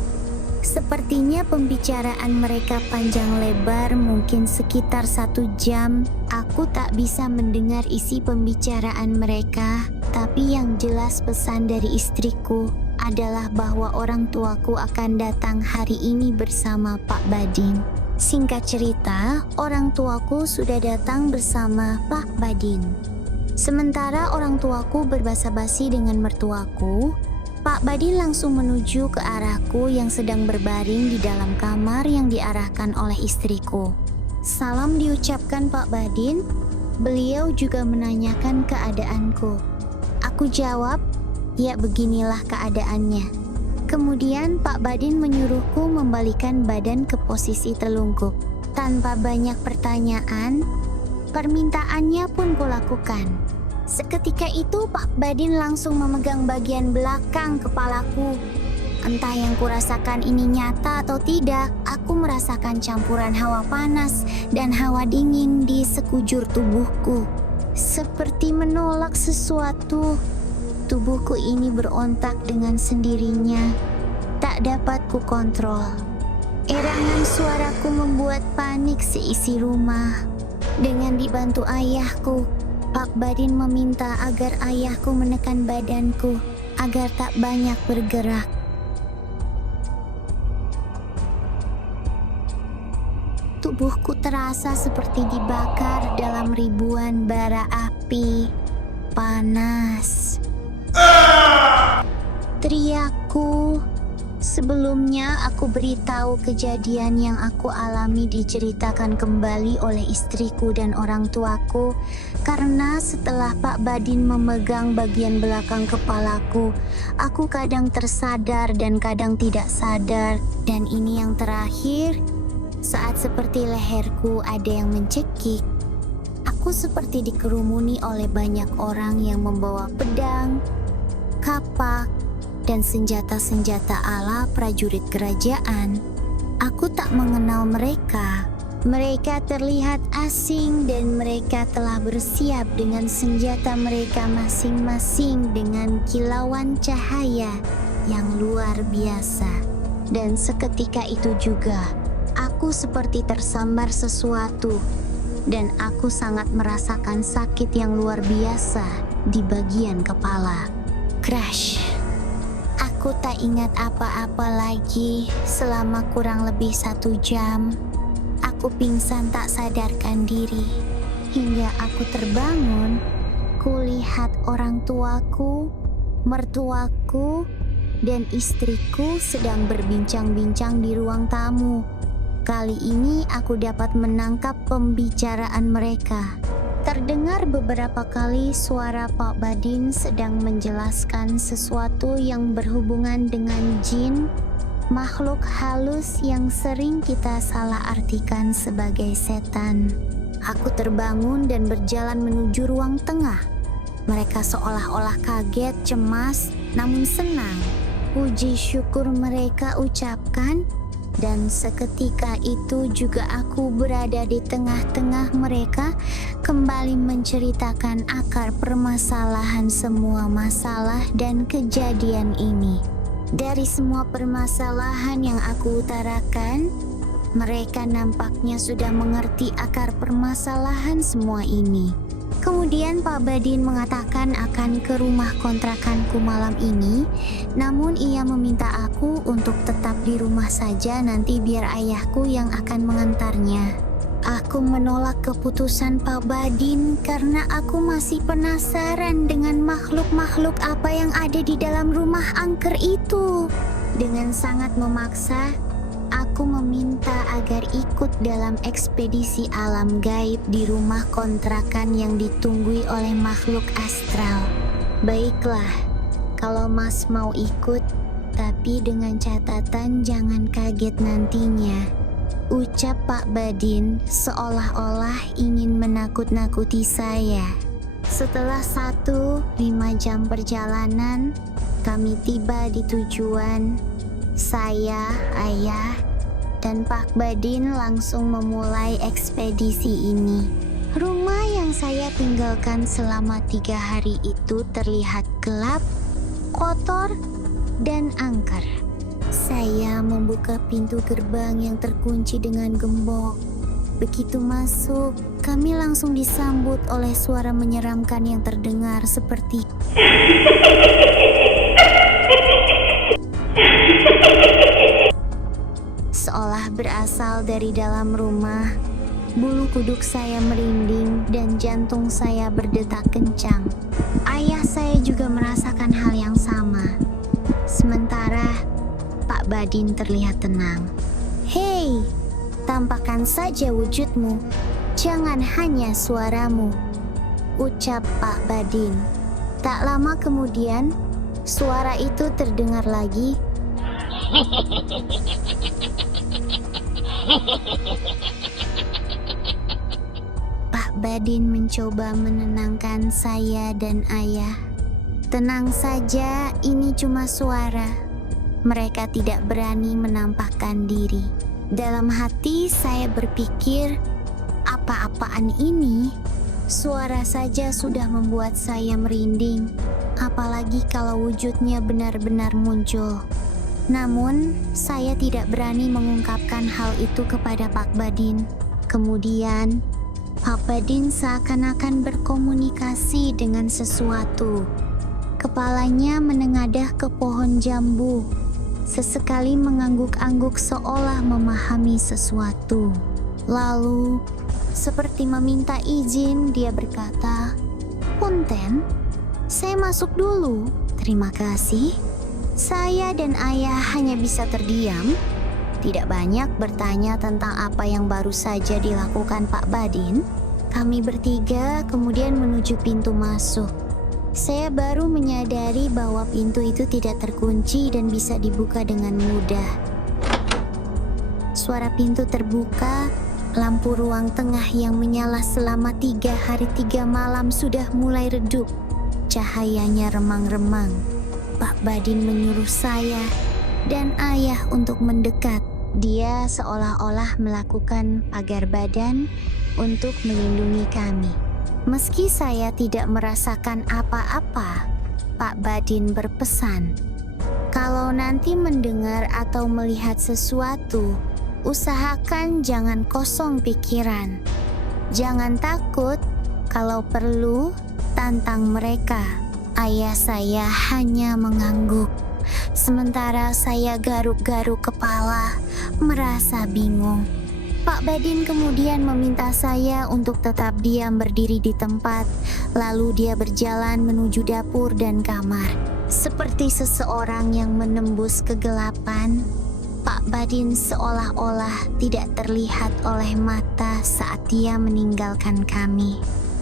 Sepertinya pembicaraan mereka panjang lebar, mungkin sekitar 1 jam. Aku tak bisa mendengar isi pembicaraan mereka, tapi yang jelas pesan dari istriku adalah bahwa orang tuaku akan datang hari ini bersama Pak Badin. Singkat cerita, orang tuaku sudah datang bersama Pak Badin. Sementara orang tuaku berbasa-basi dengan mertuaku, Pak Badin langsung menuju ke arahku yang sedang berbaring di dalam kamar yang diarahkan oleh istriku. Salam diucapkan Pak Badin. Beliau juga menanyakan keadaanku. Aku jawab, ya beginilah keadaannya. Kemudian Pak Badin menyuruhku membalikan badan ke posisi telungkup. Tanpa banyak pertanyaan, permintaannya pun kulakukan. Seketika itu Pak Badin langsung memegang bagian belakang kepalaku. Entah yang kurasakan ini nyata atau tidak, aku merasakan campuran hawa panas dan hawa dingin di sekujur tubuhku. Seperti menolak sesuatu, tubuhku ini berontak dengan sendirinya. Tak dapat ku kontrol. Erangan suaraku membuat panik seisi rumah. Dengan dibantu ayahku, Pak Badin meminta agar ayahku menekan badanku agar tak banyak bergerak. Tubuhku terasa seperti dibakar dalam ribuan bara api. Panas. Teriakku. Sebelumnya aku beritahu kejadian yang aku alami diceritakan kembali oleh istriku dan orang tuaku, karena setelah Pak Badin memegang bagian belakang kepalaku, aku kadang tersadar dan kadang tidak sadar. Dan ini yang terakhir, saat seperti leherku ada yang mencekik, aku seperti dikerumuni oleh banyak orang yang membawa pedang, kapak, dan senjata-senjata ala prajurit kerajaan. Aku tak mengenal mereka. Mereka terlihat asing dan mereka telah bersiap dengan senjata mereka masing-masing dengan kilauan cahaya yang luar biasa. Dan seketika itu juga, aku seperti tersambar sesuatu dan aku sangat merasakan sakit yang luar biasa di bagian kepala. Crash. Aku tak ingat apa-apa lagi selama kurang lebih 1 jam. Aku pingsan tak sadarkan diri. Hingga aku terbangun, kulihat orang tuaku, mertuaku, dan istriku sedang berbincang-bincang di ruang tamu. Kali ini aku dapat menangkap pembicaraan mereka. Terdengar beberapa kali suara Pak Badin sedang menjelaskan sesuatu yang berhubungan dengan jin, makhluk halus yang sering kita salah artikan sebagai setan. Aku terbangun dan berjalan menuju ruang tengah. Mereka seolah-olah kaget, cemas, namun senang. Puji syukur mereka ucapkan. Dan seketika itu juga aku berada di tengah-tengah mereka, kembali menceritakan akar permasalahan semua masalah dan kejadian ini. Dari semua permasalahan yang aku utarakan, mereka nampaknya sudah mengerti akar permasalahan semua ini. Kemudian Pak Badin mengatakan akan ke rumah kontrakanku malam ini, namun ia meminta aku untuk tetap di rumah saja, nanti biar ayahku yang akan mengantarnya. Aku menolak keputusan Pak Badin karena aku masih penasaran dengan makhluk-makhluk apa yang ada di dalam rumah angker itu. Dengan sangat memaksa, aku meminta agar ikut dalam ekspedisi alam gaib di rumah kontrakan yang ditunggui oleh makhluk astral. Baiklah, kalau Mas mau ikut, tapi dengan catatan jangan kaget nantinya, ucap Pak Badin seolah-olah ingin menakut-nakuti saya. Setelah 1-5 jam perjalanan, kami tiba di tujuan. Saya, ayah, dan Pak Badin langsung memulai ekspedisi ini. Rumah yang saya tinggalkan selama 3 hari itu terlihat gelap, kotor, dan angker. Saya membuka pintu gerbang yang terkunci dengan gembok. Begitu masuk, kami langsung disambut oleh suara menyeramkan yang terdengar seperti seolah berasal dari dalam rumah. Bulu kuduk saya merinding dan jantung saya berdetak kencang. Ayah saya juga merasakan hal yang sama. Sementara Pak Badin terlihat tenang. "Hei, tampakkan saja wujudmu. Jangan hanya suaramu," ucap Pak Badin. Tak lama kemudian, suara itu terdengar lagi. Pak Badin mencoba menenangkan saya dan ayah. Tenang saja, ini cuma suara. Mereka tidak berani menampakkan diri. Dalam hati saya berpikir, apa-apaan ini? Suara saja sudah membuat saya merinding, apalagi kalau wujudnya benar-benar muncul. Namun, saya tidak berani mengungkapkan hal itu kepada Pak Badin. Kemudian, Pak Badin seakan-akan berkomunikasi dengan sesuatu. Kepalanya menengadah ke pohon jambu, sesekali mengangguk-angguk seolah memahami sesuatu. Lalu, seperti meminta izin, dia berkata, "Punten, saya masuk dulu. Terima kasih." Saya dan ayah hanya bisa terdiam, tidak banyak bertanya tentang apa yang baru saja dilakukan Pak Badin. Kami bertiga kemudian menuju pintu masuk. Saya baru menyadari bahwa pintu itu tidak terkunci dan bisa dibuka dengan mudah. Suara pintu terbuka, lampu ruang tengah yang menyala selama 3 hari 3 malam sudah mulai redup. Cahayanya remang-remang. Pak Badin menyuruh saya dan ayah untuk mendekat. Dia seolah-olah melakukan pagar badan untuk melindungi kami. Meski saya tidak merasakan apa-apa, Pak Badin berpesan, "Kalau nanti mendengar atau melihat sesuatu, usahakan jangan kosong pikiran. Jangan takut, kalau perlu, tantang mereka." Ayah saya hanya mengangguk, sementara saya garuk-garuk kepala, merasa bingung. Pak Badin kemudian meminta saya untuk tetap diam berdiri di tempat, lalu dia berjalan menuju dapur dan kamar. Seperti seseorang yang menembus kegelapan, Pak Badin seolah-olah tidak terlihat oleh mata saat dia meninggalkan kami.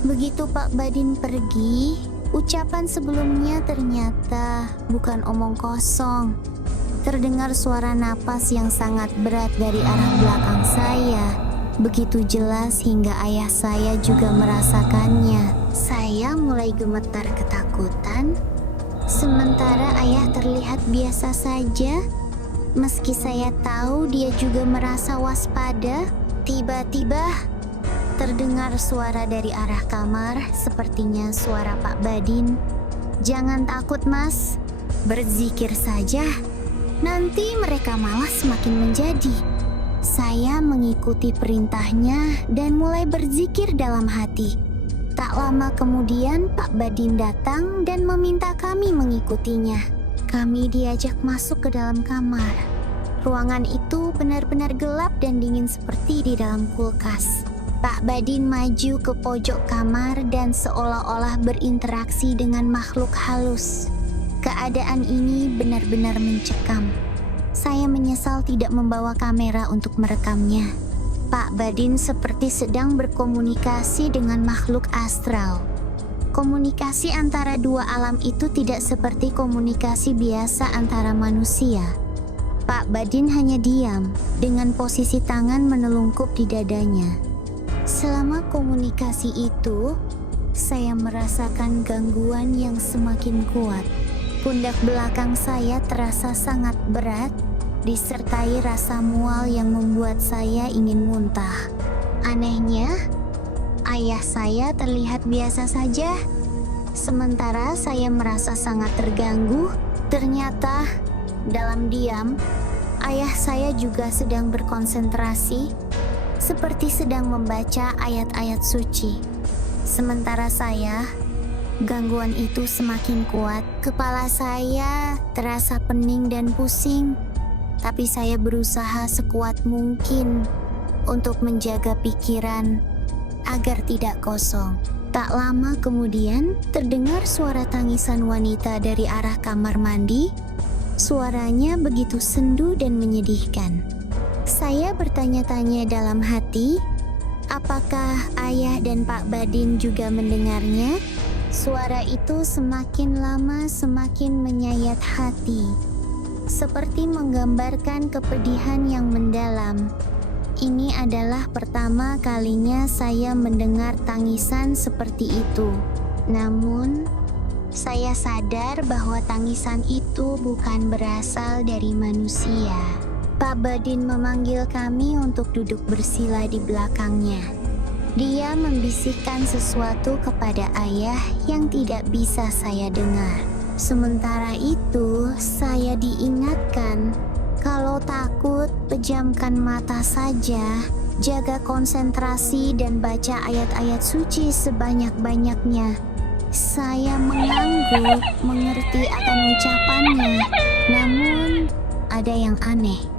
Begitu Pak Badin pergi, ucapan sebelumnya ternyata bukan omong kosong. Terdengar suara napas yang sangat berat dari arah belakang saya. Begitu jelas hingga ayah saya juga merasakannya. Saya mulai gemetar ketakutan, sementara ayah terlihat biasa saja. Meski saya tahu dia juga merasa waspada, tiba-tiba terdengar suara dari arah kamar, sepertinya suara Pak Badin. "Jangan takut, Mas. Berzikir saja. Nanti mereka malah semakin menjadi." Saya mengikuti perintahnya dan mulai berzikir dalam hati. Tak lama kemudian Pak Badin datang dan meminta kami mengikutinya. Kami diajak masuk ke dalam kamar. Ruangan itu benar-benar gelap dan dingin seperti di dalam kulkas. Pak Badin maju ke pojok kamar dan seolah-olah berinteraksi dengan makhluk halus. Keadaan ini benar-benar mencekam. Saya menyesal tidak membawa kamera untuk merekamnya. Pak Badin seperti sedang berkomunikasi dengan makhluk astral. Komunikasi antara dua alam itu tidak seperti komunikasi biasa antara manusia. Pak Badin hanya diam, dengan posisi tangan menelungkup di dadanya. Selama komunikasi itu, saya merasakan gangguan yang semakin kuat. Pundak belakang saya terasa sangat berat, disertai rasa mual yang membuat saya ingin muntah. Anehnya, ayah saya terlihat biasa saja, sementara saya merasa sangat terganggu. Ternyata, dalam diam, ayah saya juga sedang berkonsentrasi, seperti sedang membaca ayat-ayat suci. Sementara saya, gangguan itu semakin kuat. Kepala saya terasa pening dan pusing, tapi saya berusaha sekuat mungkin untuk menjaga pikiran agar tidak kosong. Tak lama kemudian, terdengar suara tangisan wanita dari arah kamar mandi. Suaranya begitu sendu dan menyedihkan. Saya bertanya-tanya dalam hati, Apakah ayah dan Pak Badin juga mendengarnya? Suara itu semakin lama semakin menyayat hati, seperti menggambarkan kepedihan yang mendalam. Ini adalah pertama kalinya saya mendengar tangisan seperti itu. Namun, saya sadar bahwa tangisan itu bukan berasal dari manusia. Pak Badin memanggil kami untuk duduk bersila di belakangnya. Dia membisikkan sesuatu kepada ayah yang tidak bisa saya dengar. Sementara itu, saya diingatkan, kalau takut, pejamkan mata saja, jaga konsentrasi dan baca ayat-ayat suci sebanyak-banyaknya. Saya mengangguk, mengerti akan ucapannya. Namun, ada yang aneh.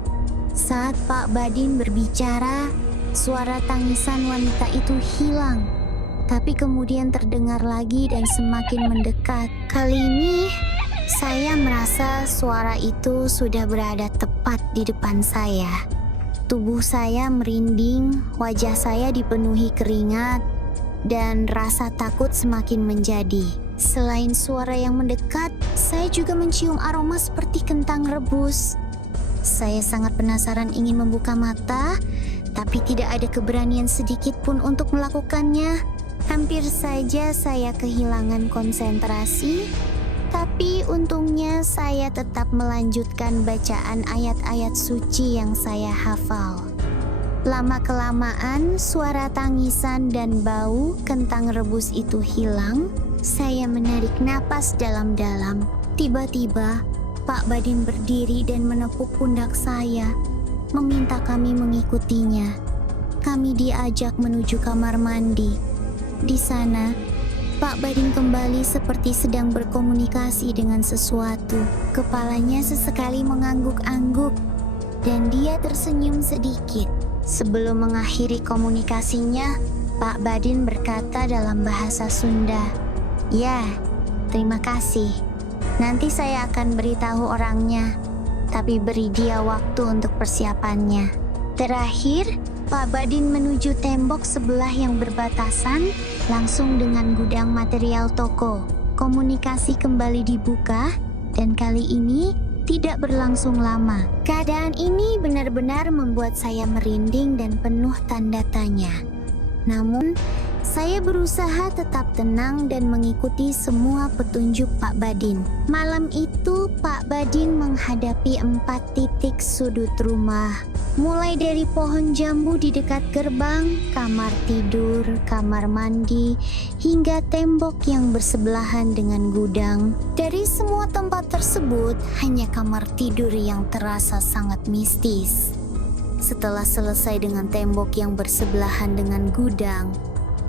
Saat Pak Badin berbicara, suara tangisan wanita itu hilang, tapi kemudian terdengar lagi dan semakin mendekat. Kali ini, saya merasa suara itu sudah berada tepat di depan saya. Tubuh saya merinding, wajah saya dipenuhi keringat, dan rasa takut semakin menjadi. Selain suara yang mendekat, saya juga mencium aroma seperti kentang rebus. Saya sangat penasaran ingin membuka mata, tapi tidak ada keberanian sedikit pun untuk melakukannya. Hampir saja saya kehilangan konsentrasi, tapi untungnya saya tetap melanjutkan bacaan ayat-ayat suci yang saya hafal. Lama-kelamaan, suara tangisan dan bau kentang rebus itu hilang. Saya menarik napas dalam-dalam. Tiba-tiba, Pak Badin berdiri dan menepuk pundak saya, meminta kami mengikutinya. Kami diajak menuju kamar mandi. Di sana, Pak Badin kembali seperti sedang berkomunikasi dengan sesuatu. Kepalanya sesekali mengangguk-angguk, dan dia tersenyum sedikit. Sebelum mengakhiri komunikasinya, Pak Badin berkata dalam bahasa Sunda, "Ya, terima kasih. Nanti saya akan beritahu orangnya, tapi beri dia waktu untuk persiapannya." Terakhir, Pak Badin menuju tembok sebelah yang berbatasan langsung dengan gudang material toko. Komunikasi kembali dibuka, dan kali ini tidak berlangsung lama. Keadaan ini benar-benar membuat saya merinding dan penuh tanda tanya. Namun, saya berusaha tetap tenang dan mengikuti semua petunjuk Pak Badin. Malam itu, Pak Badin menghadapi 4 titik sudut rumah. Mulai dari pohon jambu di dekat gerbang, kamar tidur, kamar mandi, hingga tembok yang bersebelahan dengan gudang. Dari semua tempat tersebut, hanya kamar tidur yang terasa sangat mistis. Setelah selesai dengan tembok yang bersebelahan dengan gudang,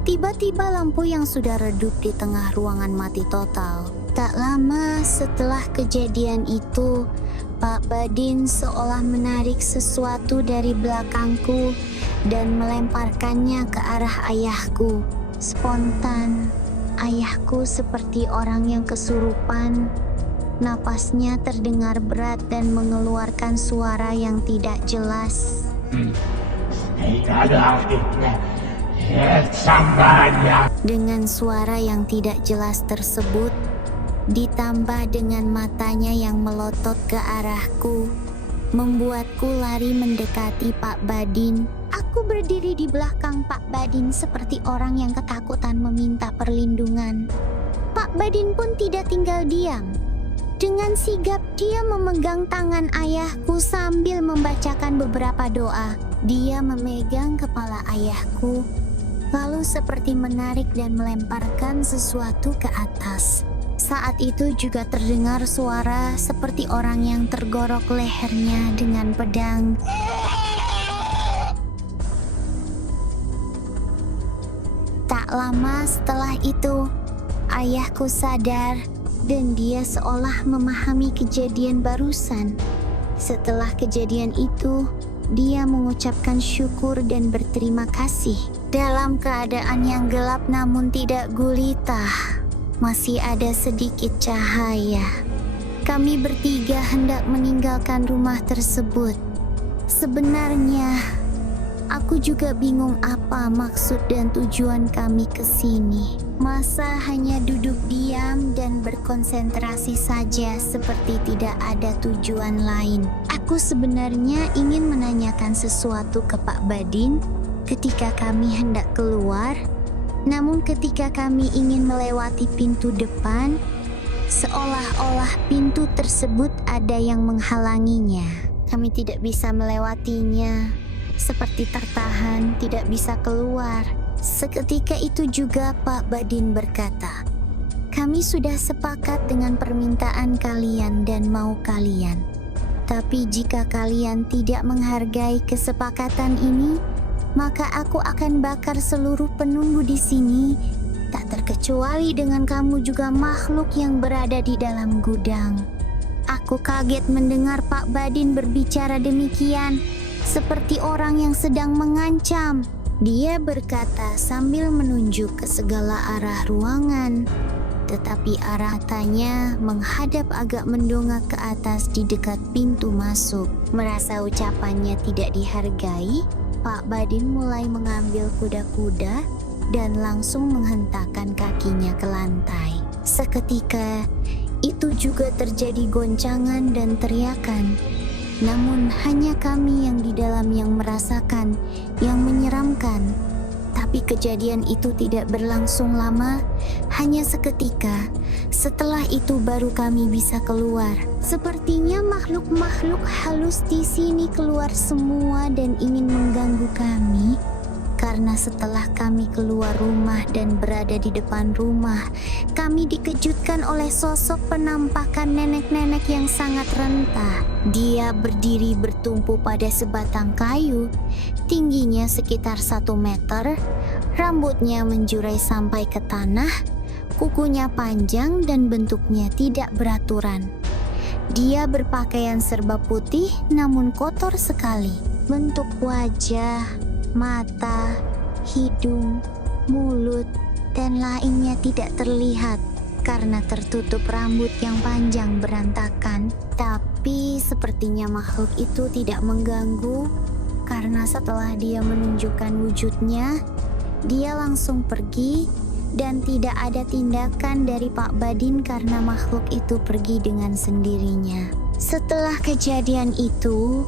tiba-tiba lampu yang sudah redup di tengah ruangan mati total. Tak lama setelah kejadian itu, Pak Badin seolah menarik sesuatu dari belakangku dan melemparkannya ke arah ayahku. Spontan, ayahku seperti orang yang kesurupan. Napasnya terdengar berat dan mengeluarkan suara yang tidak jelas. Dengan suara yang tidak jelas tersebut, ditambah dengan matanya yang melotot ke arahku, membuatku lari mendekati Pak Badin. Aku berdiri di belakang Pak Badin seperti orang yang ketakutan meminta perlindungan. Pak Badin pun tidak tinggal diam. Dengan sigap dia memegang tangan ayahku sambil membacakan beberapa doa. Dia memegang kepala ayahku, lalu seperti menarik dan melemparkan sesuatu ke atas. Saat itu juga terdengar suara seperti orang yang tergorok lehernya dengan pedang. Tak lama setelah itu, ayahku sadar dan dia seolah memahami kejadian barusan. Setelah kejadian itu, dia mengucapkan syukur dan berterima kasih. Dalam keadaan yang gelap namun tidak gulita, masih ada sedikit cahaya. Kami bertiga hendak meninggalkan rumah tersebut. Sebenarnya, Aku juga bingung apa maksud dan tujuan kami ke sini. Masa hanya duduk diam dan berkonsentrasi saja seperti tidak ada tujuan lain. Aku sebenarnya ingin menanyakan sesuatu ke Pak Badin ketika kami hendak keluar. Namun ketika kami ingin melewati pintu depan, seolah-olah pintu tersebut ada yang menghalanginya. Kami tidak bisa melewatinya, seperti tertahan, tidak bisa keluar. Seketika itu juga Pak Badin berkata, "Kami sudah sepakat dengan permintaan kalian dan mau kalian. Tapi jika kalian tidak menghargai kesepakatan ini, maka aku akan bakar seluruh penunggu di sini, tak terkecuali dengan kamu juga makhluk yang berada di dalam gudang." Aku kaget mendengar Pak Badin berbicara demikian, seperti orang yang sedang mengancam. Dia berkata sambil menunjuk ke segala arah ruangan, tetapi arah matanya menghadap agak mendongak ke atas di dekat pintu masuk. Merasa ucapannya tidak dihargai, Pak Badin mulai mengambil kuda-kuda dan langsung menghentakkan kakinya ke lantai. Seketika itu juga terjadi goncangan dan teriakan. Namun hanya kami yang di dalam yang merasakan yang menyeramkan. Tapi kejadian itu tidak berlangsung lama, hanya seketika. Setelah itu baru kami bisa keluar. Sepertinya makhluk-makhluk halus di sini keluar semua dan ingin mengganggu kami. Karena setelah kami keluar rumah dan berada di depan rumah, kami dikejutkan oleh sosok penampakan nenek-nenek yang sangat renta. Dia berdiri bertumpu pada sebatang kayu, tingginya sekitar 1 meter, rambutnya menjurai sampai ke tanah, kukunya panjang dan bentuknya tidak beraturan. Dia berpakaian serba putih namun kotor sekali. Bentuk wajah, mata, hidung, mulut, dan lainnya tidak terlihat karena tertutup rambut yang panjang berantakan. Tapi sepertinya makhluk itu tidak mengganggu karena setelah dia menunjukkan wujudnya, dia langsung pergi dan tidak ada tindakan dari Pak Badin karena makhluk itu pergi dengan sendirinya. Setelah kejadian itu,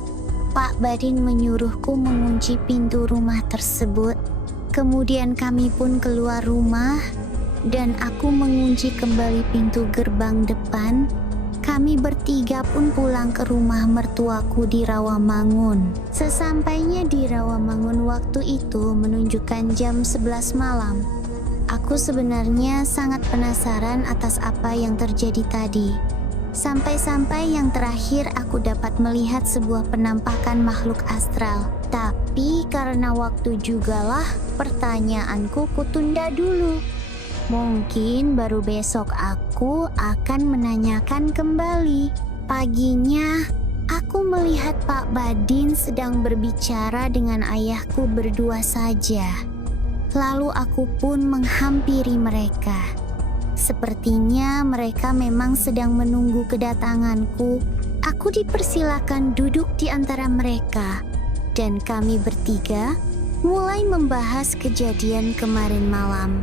Pak Badin menyuruhku mengunci pintu rumah tersebut. Kemudian kami pun keluar rumah dan aku mengunci kembali pintu gerbang depan. Kami bertiga pun pulang ke rumah mertuaku di Rawamangun. Sesampainya di Rawamangun waktu itu menunjukkan jam 11 malam. Aku sebenarnya sangat penasaran atas apa yang terjadi tadi. Sampai-sampai yang terakhir aku dapat melihat sebuah penampakan makhluk astral. Tapi karena waktu jugalah, pertanyaanku kutunda dulu. Mungkin baru besok aku akan menanyakan kembali. Paginya, aku melihat Pak Badin sedang berbicara dengan ayahku berdua saja. Lalu aku pun menghampiri mereka. Sepertinya mereka memang sedang menunggu kedatanganku. Aku dipersilakan duduk di antara mereka, dan kami bertiga mulai membahas kejadian kemarin malam.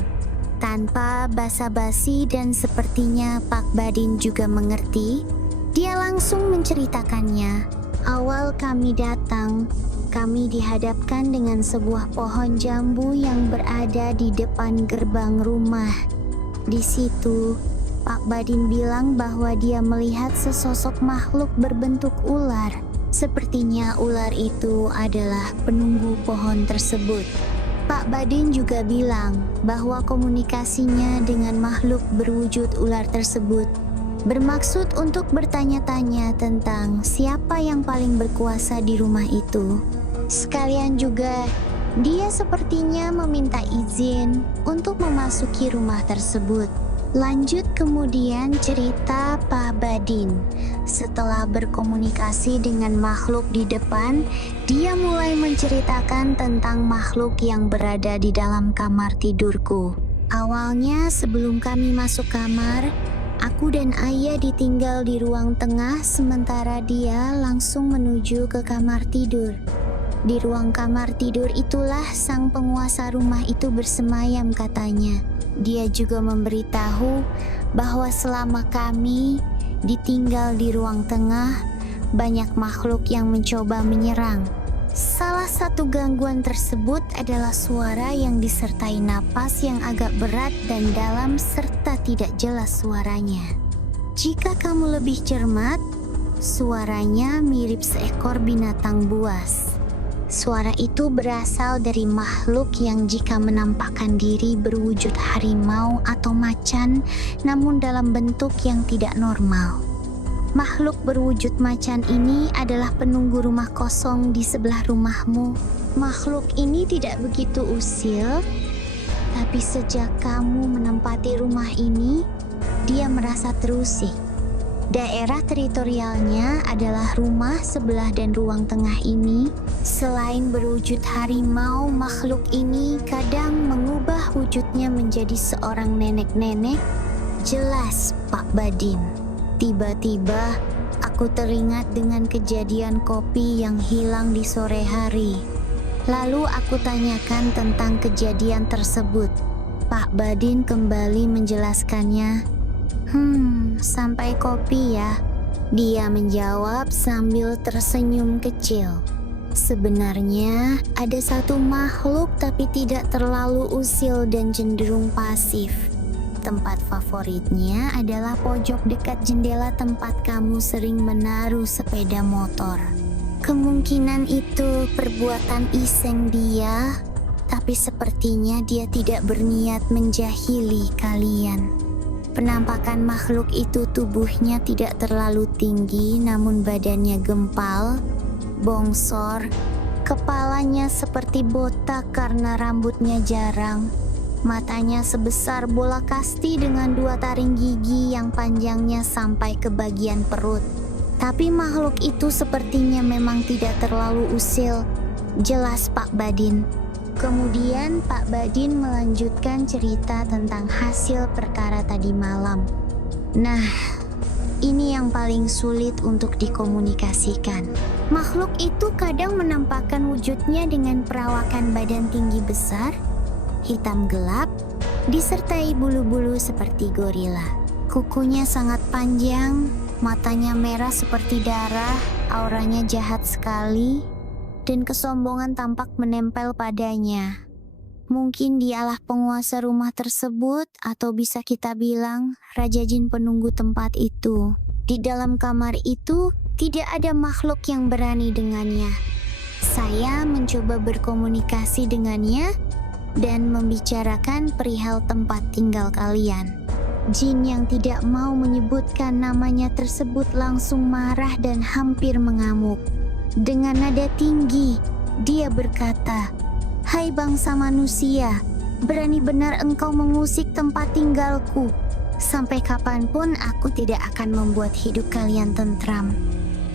Tanpa basa-basi dan sepertinya Pak Badin juga mengerti, dia langsung menceritakannya. Awal kami datang, kami dihadapkan dengan sebuah pohon jambu yang berada di depan gerbang rumah. Di situ, Pak Badin bilang bahwa dia melihat sesosok makhluk berbentuk ular. Sepertinya ular itu adalah penunggu pohon tersebut. Pak Badin juga bilang bahwa komunikasinya dengan makhluk berwujud ular tersebut bermaksud untuk bertanya-tanya tentang siapa yang paling berkuasa di rumah itu. Sekalian juga, dia sepertinya meminta izin untuk memasuki rumah tersebut. Lanjut kemudian cerita Pak Badin. Setelah berkomunikasi dengan makhluk di depan, dia mulai menceritakan tentang makhluk yang berada di dalam kamar tidurku. Awalnya sebelum kami masuk kamar, aku dan ayah ditinggal di ruang tengah sementara dia langsung menuju ke kamar tidur. Di ruang kamar tidur itulah sang penguasa rumah itu bersemayam katanya. Dia juga memberitahu bahwa selama kami ditinggal di ruang tengah, banyak makhluk yang mencoba menyerang. Salah satu gangguan tersebut adalah suara yang disertai napas yang agak berat dan dalam serta tidak jelas suaranya. Jika kamu lebih cermat, suaranya mirip seekor binatang buas. Suara itu berasal dari makhluk yang jika menampakkan diri berwujud harimau atau macan, namun dalam bentuk yang tidak normal. Makhluk berwujud macan ini adalah penunggu rumah kosong di sebelah rumahmu. Makhluk ini tidak begitu usil, tapi sejak kamu menempati rumah ini, dia merasa terusik. Daerah teritorialnya adalah rumah sebelah dan ruang tengah ini. Selain berwujud harimau, makhluk ini kadang mengubah wujudnya menjadi seorang nenek-nenek. Jelas, Pak Badin. Tiba-tiba, aku teringat dengan kejadian kopi yang hilang di sore hari. Lalu aku tanyakan tentang kejadian tersebut. Pak Badin kembali menjelaskannya. Sampai kopi ya. Dia menjawab sambil tersenyum kecil. Sebenarnya ada satu makhluk tapi tidak terlalu usil dan cenderung pasif. Tempat favoritnya adalah pojok dekat jendela tempat kamu sering menaruh sepeda motor. Kemungkinan itu perbuatan iseng dia, tapi sepertinya dia tidak berniat menjahili kalian. Penampakan makhluk itu tubuhnya tidak terlalu tinggi, namun badannya gempal, bongsor, kepalanya seperti botak karena rambutnya jarang. Matanya sebesar bola kasti dengan 2 taring gigi yang panjangnya sampai ke bagian perut. Tapi makhluk itu sepertinya memang tidak terlalu usil. Jelas Pak Badin. Kemudian Pak Badin melanjutkan cerita tentang hasil perkara tadi malam. Nah, ini yang paling sulit untuk dikomunikasikan. Makhluk itu kadang menampakkan wujudnya dengan perawakan badan tinggi besar, hitam gelap, disertai bulu-bulu seperti gorila. Kukunya sangat panjang, matanya merah seperti darah, auranya jahat sekali, dan kesombongan tampak menempel padanya. Mungkin dialah penguasa rumah tersebut, atau bisa kita bilang Raja Jin penunggu tempat itu. Di dalam kamar itu tidak ada makhluk yang berani dengannya. Saya mencoba berkomunikasi dengannya dan membicarakan perihal tempat tinggal kalian. Jin yang tidak mau menyebutkan namanya tersebut langsung marah dan hampir mengamuk. Dengan nada tinggi, dia berkata, "Hai bangsa manusia, berani benar engkau mengusik tempat tinggalku. Sampai kapanpun aku tidak akan membuat hidup kalian tentram."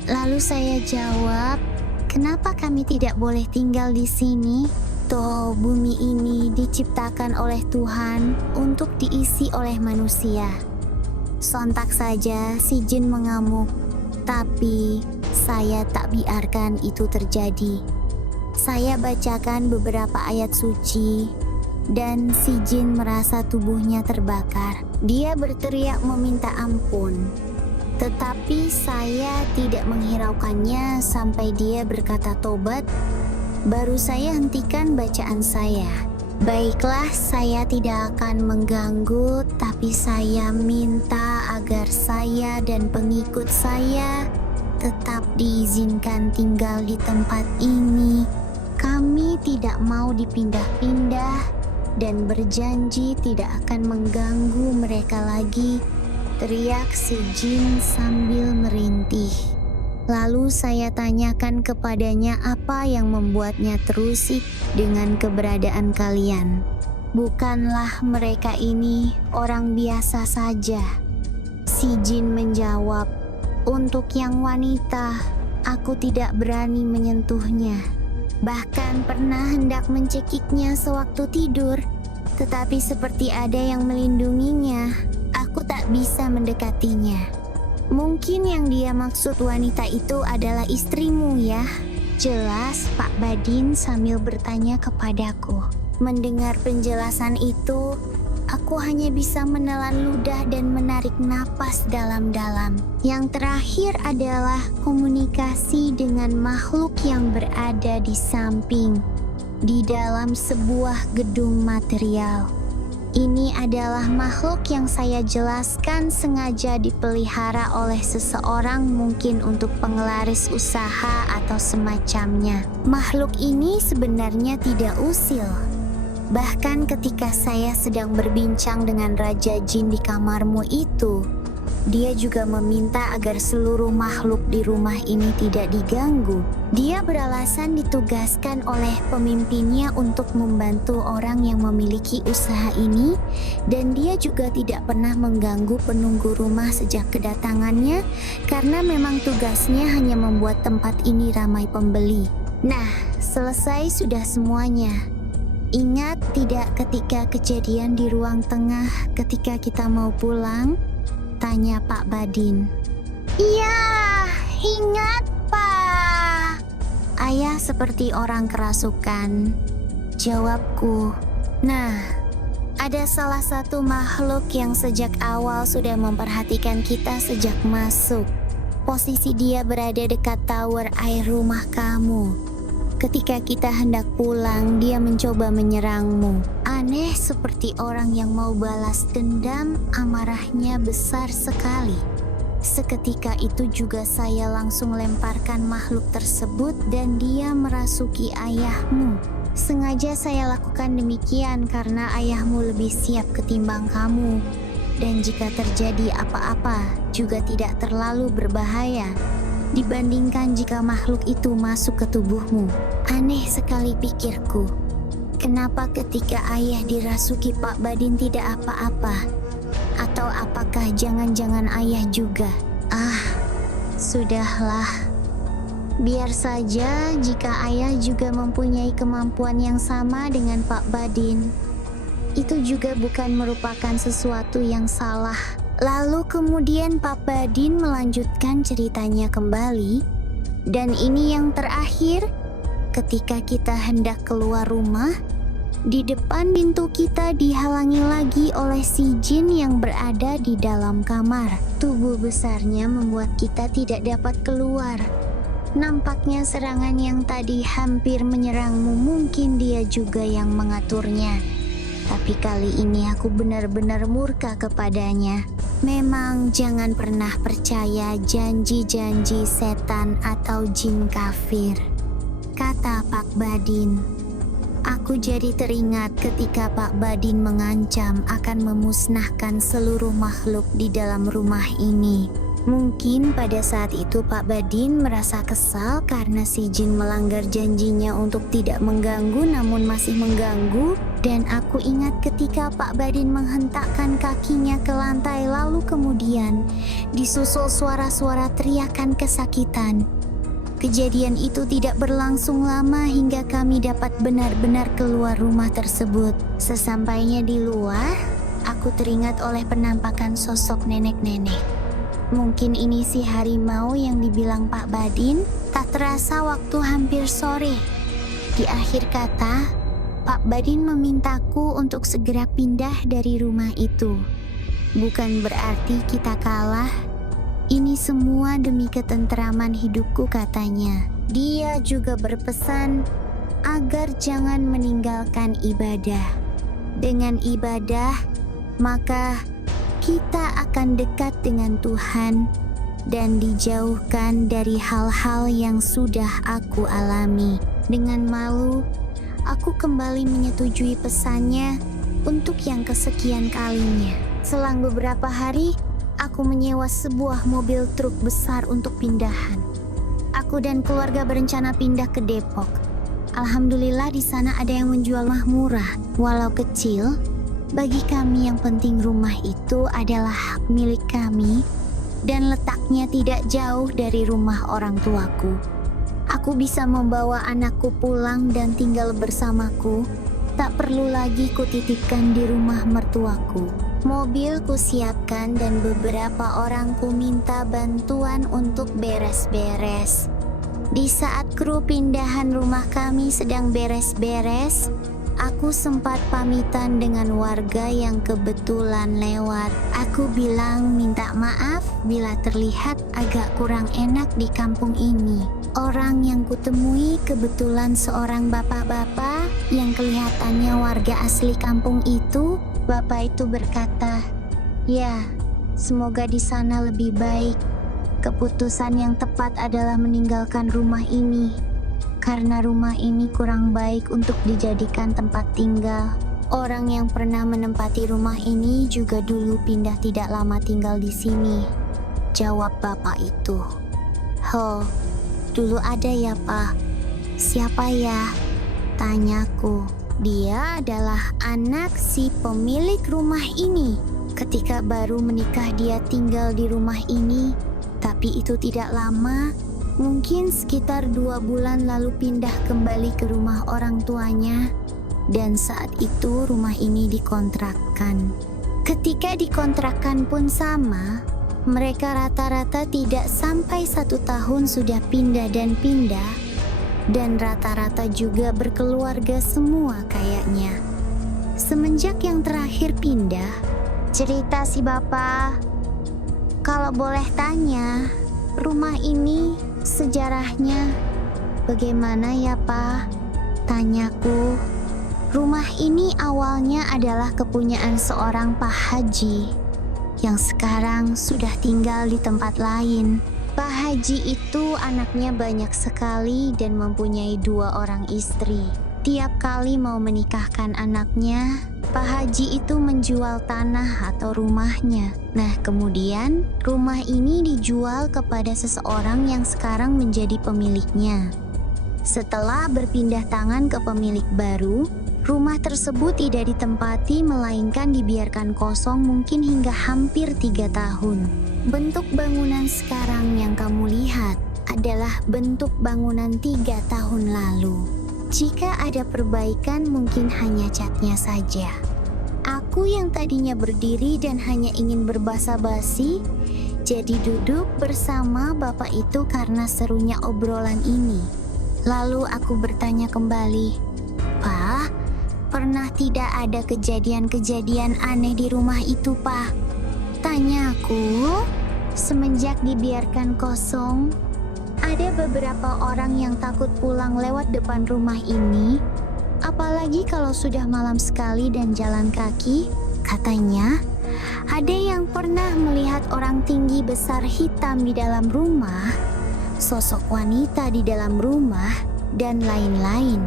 Lalu saya jawab, "Kenapa kami tidak boleh tinggal di sini? Toh bumi ini diciptakan oleh Tuhan untuk diisi oleh manusia." Sontak saja si Jin mengamuk, tapi saya tak biarkan itu terjadi. Saya bacakan beberapa ayat suci dan si Jin merasa tubuhnya terbakar. Dia berteriak meminta ampun, tetapi saya tidak menghiraukannya sampai dia berkata tobat. Baru saya hentikan bacaan saya. Baiklah, saya tidak akan mengganggu, tapi saya minta agar saya dan pengikut saya tetap diizinkan tinggal di tempat ini. Kami tidak mau dipindah-pindah dan berjanji tidak akan mengganggu mereka lagi, teriak si Jin sambil merintih. Lalu saya tanyakan kepadanya apa yang membuatnya terusik dengan keberadaan kalian. Bukanlah mereka ini orang biasa saja. Si Jin menjawab, "Untuk yang wanita, aku tidak berani menyentuhnya. Bahkan pernah hendak mencekiknya sewaktu tidur, tetapi seperti ada yang melindunginya, aku tak bisa mendekatinya." "Mungkin yang dia maksud wanita itu adalah istrimu ya?" Jelas, Pak Badin sambil bertanya kepadaku. Mendengar penjelasan itu, aku hanya bisa menelan ludah dan menarik napas dalam-dalam. Yang terakhir adalah komunikasi dengan makhluk yang berada di samping, di dalam sebuah gedung material. Ini adalah makhluk yang saya jelaskan sengaja dipelihara oleh seseorang, mungkin untuk penglaris usaha atau semacamnya. Makhluk ini sebenarnya tidak usil. Bahkan ketika saya sedang berbincang dengan Raja Jin di kamarmu itu, dia juga meminta agar seluruh makhluk di rumah ini tidak diganggu. Dia beralasan ditugaskan oleh pemimpinnya untuk membantu orang yang memiliki usaha ini, dan dia juga tidak pernah mengganggu penunggu rumah sejak kedatangannya, karena memang tugasnya hanya membuat tempat ini ramai pembeli. Nah, selesai sudah semuanya. Ingat tidak ketika kejadian di ruang tengah ketika kita mau pulang? Tanya Pak Badin. Iya, ingat Pak. Ayah seperti orang kerasukan, jawabku. Nah, ada salah satu makhluk yang sejak awal sudah memperhatikan kita sejak masuk. Posisi dia berada dekat tower air rumah kamu. Ketika kita hendak pulang, dia mencoba menyerangmu. Aneh, seperti orang yang mau balas dendam, amarahnya besar sekali. Seketika itu juga saya langsung lemparkan makhluk tersebut dan dia merasuki ayahmu. Sengaja saya lakukan demikian karena ayahmu lebih siap ketimbang kamu. Dan jika terjadi apa-apa, juga tidak terlalu berbahaya dibandingkan jika makhluk itu masuk ke tubuhmu. Aneh sekali pikirku. Kenapa ketika ayah dirasuki Pak Badin tidak apa-apa? Atau apakah jangan-jangan ayah juga? Sudahlah. Biar saja jika ayah juga mempunyai kemampuan yang sama dengan Pak Badin. Itu juga bukan merupakan sesuatu yang salah. Lalu kemudian Pak Badin melanjutkan ceritanya kembali. Dan ini yang terakhir, ketika kita hendak keluar rumah, di depan pintu kita dihalangi lagi oleh si jin yang berada di dalam kamar. Tubuh besarnya membuat kita tidak dapat keluar. Nampaknya serangan yang tadi hampir menyerangmu mungkin dia juga yang mengaturnya. Tapi kali ini aku benar-benar murka kepadanya. Memang jangan pernah percaya janji-janji setan atau jin kafir, kata Pak Badin. Aku jadi teringat ketika Pak Badin mengancam akan memusnahkan seluruh makhluk di dalam rumah ini. Mungkin pada saat itu Pak Badin merasa kesal karena si jin melanggar janjinya untuk tidak mengganggu namun masih mengganggu. Dan aku ingat ketika Pak Badin menghentakkan kakinya ke lantai lalu kemudian disusul suara-suara teriakan kesakitan. Kejadian itu tidak berlangsung lama hingga kami dapat benar-benar keluar rumah tersebut. Sesampainya di luar, aku teringat oleh penampakan sosok nenek-nenek. Mungkin ini si harimau yang dibilang Pak Badin. Tak terasa waktu hampir sore. Di akhir kata, Pak Badin memintaku untuk segera pindah dari rumah itu. Bukan berarti kita kalah. Ini semua demi ketentraman hidupku, katanya. Dia juga berpesan agar jangan meninggalkan ibadah. Dengan ibadah, maka kita akan dekat dengan Tuhan dan dijauhkan dari hal-hal yang sudah aku alami. Dengan malu, aku kembali menyetujui pesannya untuk yang kesekian kalinya. Selang beberapa hari, aku menyewa sebuah mobil truk besar untuk pindahan. Aku dan keluarga berencana pindah ke Depok. Alhamdulillah di sana ada yang menjual rumah murah. Walau kecil, bagi kami yang penting rumah itu adalah hak milik kami dan letaknya tidak jauh dari rumah orang tuaku. Aku bisa membawa anakku pulang dan tinggal bersamaku. Tak perlu lagi kutitipkan di rumah mertuaku. Mobil kusiapkan dan beberapa orang ku minta bantuan untuk beres-beres. Di saat kru pindahan rumah kami sedang beres-beres, aku sempat pamitan dengan warga yang kebetulan lewat. Aku bilang minta maaf bila terlihat agak kurang enak di kampung ini. Orang yang kutemui kebetulan seorang bapak-bapak yang kelihatannya warga asli kampung itu. Bapak itu berkata, "Ya, semoga di sana lebih baik. Keputusan yang tepat adalah meninggalkan rumah ini, karena rumah ini kurang baik untuk dijadikan tempat tinggal. Orang yang pernah menempati rumah ini juga dulu pindah tidak lama tinggal di sini," jawab bapak itu. "Ho, dulu ada ya, Pak?" "Siapa ya?" tanyaku. "Dia adalah anak si pemilik rumah ini. Ketika baru menikah dia tinggal di rumah ini. Tapi itu tidak lama, mungkin sekitar 2 bulan lalu pindah kembali ke rumah orang tuanya. Dan saat itu rumah ini dikontrakkan. Ketika dikontrakkan pun sama, mereka rata-rata tidak sampai 1 tahun sudah pindah dan pindah. Dan rata-rata juga berkeluarga semua kayaknya. Semenjak yang terakhir pindah," cerita si bapak. "Kalau boleh tanya, rumah ini sejarahnya bagaimana ya, Pak?" tanyaku. "Rumah ini awalnya adalah kepunyaan seorang Pak Haji yang sekarang sudah tinggal di tempat lain. Pak Haji itu anaknya banyak sekali dan mempunyai 2 orang istri. Tiap kali mau menikahkan anaknya, Pak Haji itu menjual tanah atau rumahnya. Nah, kemudian rumah ini dijual kepada seseorang yang sekarang menjadi pemiliknya. Setelah berpindah tangan ke pemilik baru, rumah tersebut tidak ditempati melainkan dibiarkan kosong mungkin hingga hampir 3 tahun. Bentuk bangunan sekarang yang kamu lihat adalah bentuk bangunan 3 tahun lalu. Jika ada perbaikan mungkin hanya catnya saja." Aku yang tadinya berdiri dan hanya ingin berbasa-basi, jadi duduk bersama bapak itu karena serunya obrolan ini. Lalu aku bertanya kembali, "Pak, pernah tidak ada kejadian-kejadian aneh di rumah itu, Pak?" tanyaku. "Semenjak dibiarkan kosong, ada beberapa orang yang takut pulang lewat depan rumah ini, apalagi kalau sudah malam sekali dan jalan kaki. Katanya, ada yang pernah melihat orang tinggi besar hitam di dalam rumah, sosok wanita di dalam rumah, dan lain-lain.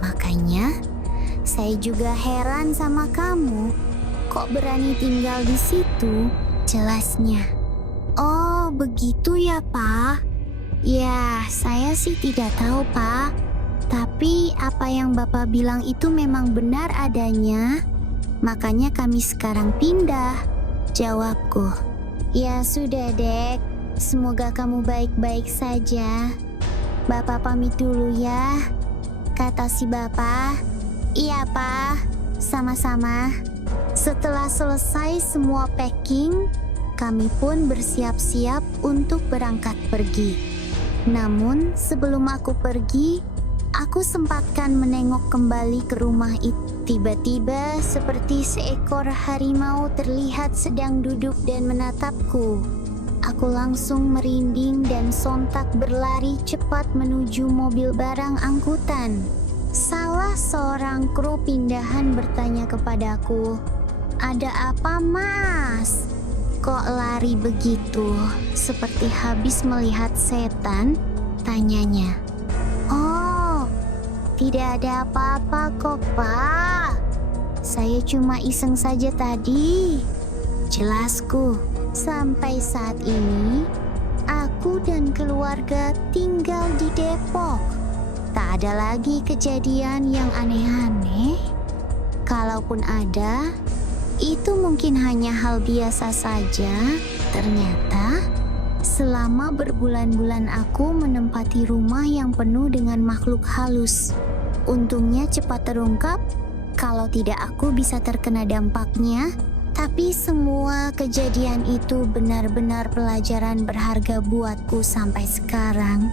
Makanya, saya juga heran sama kamu, kok berani tinggal di situ?" jelasnya. "Oh, begitu ya, Pak? Ya, saya sih tidak tahu, Pak. Tapi apa yang Bapak bilang itu memang benar adanya. Makanya kami sekarang pindah," jawabku. "Ya sudah, Dek. Semoga kamu baik-baik saja. Bapak pamit dulu ya," kata si bapak. "Iya, Pak. Sama-sama." Setelah selesai semua packing, kami pun bersiap-siap untuk berangkat pergi. Namun sebelum aku pergi, aku sempatkan menengok kembali ke rumah itu. Tiba-tiba seperti seekor harimau terlihat sedang duduk dan menatapku. Aku langsung merinding dan sontak berlari cepat menuju mobil barang angkutan. Salah seorang kru pindahan bertanya kepadaku, "Ada apa, Mas? Kok lari begitu? Seperti habis melihat setan?" tanyanya. "Oh, tidak ada apa-apa kok, Pak. Saya cuma iseng saja tadi," jelasku. Sampai saat ini, aku dan keluarga tinggal di Depok. Tak ada lagi kejadian yang aneh-aneh. Kalaupun ada, itu mungkin hanya hal biasa saja. Ternyata, selama berbulan-bulan aku menempati rumah yang penuh dengan makhluk halus. Untungnya cepat terungkap, kalau tidak aku bisa terkena dampaknya. Tapi semua kejadian itu benar-benar pelajaran berharga buatku sampai sekarang.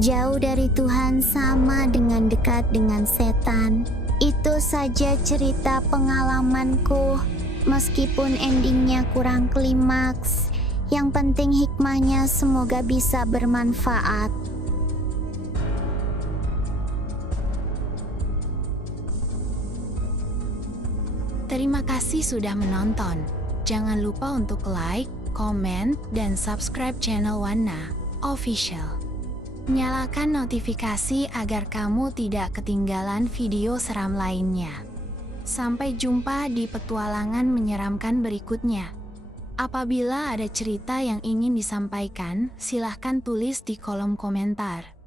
Jauh dari Tuhan sama dengan dekat dengan setan. Itu saja cerita pengalamanku. Meskipun endingnya kurang klimaks, yang penting hikmahnya semoga bisa bermanfaat. Terima kasih sudah menonton. Jangan lupa untuk like, komen, dan subscribe channel Wana Official. Nyalakan notifikasi agar kamu tidak ketinggalan video seram lainnya. Sampai jumpa di petualangan menyeramkan berikutnya. Apabila ada cerita yang ingin disampaikan, silahkan tulis di kolom komentar.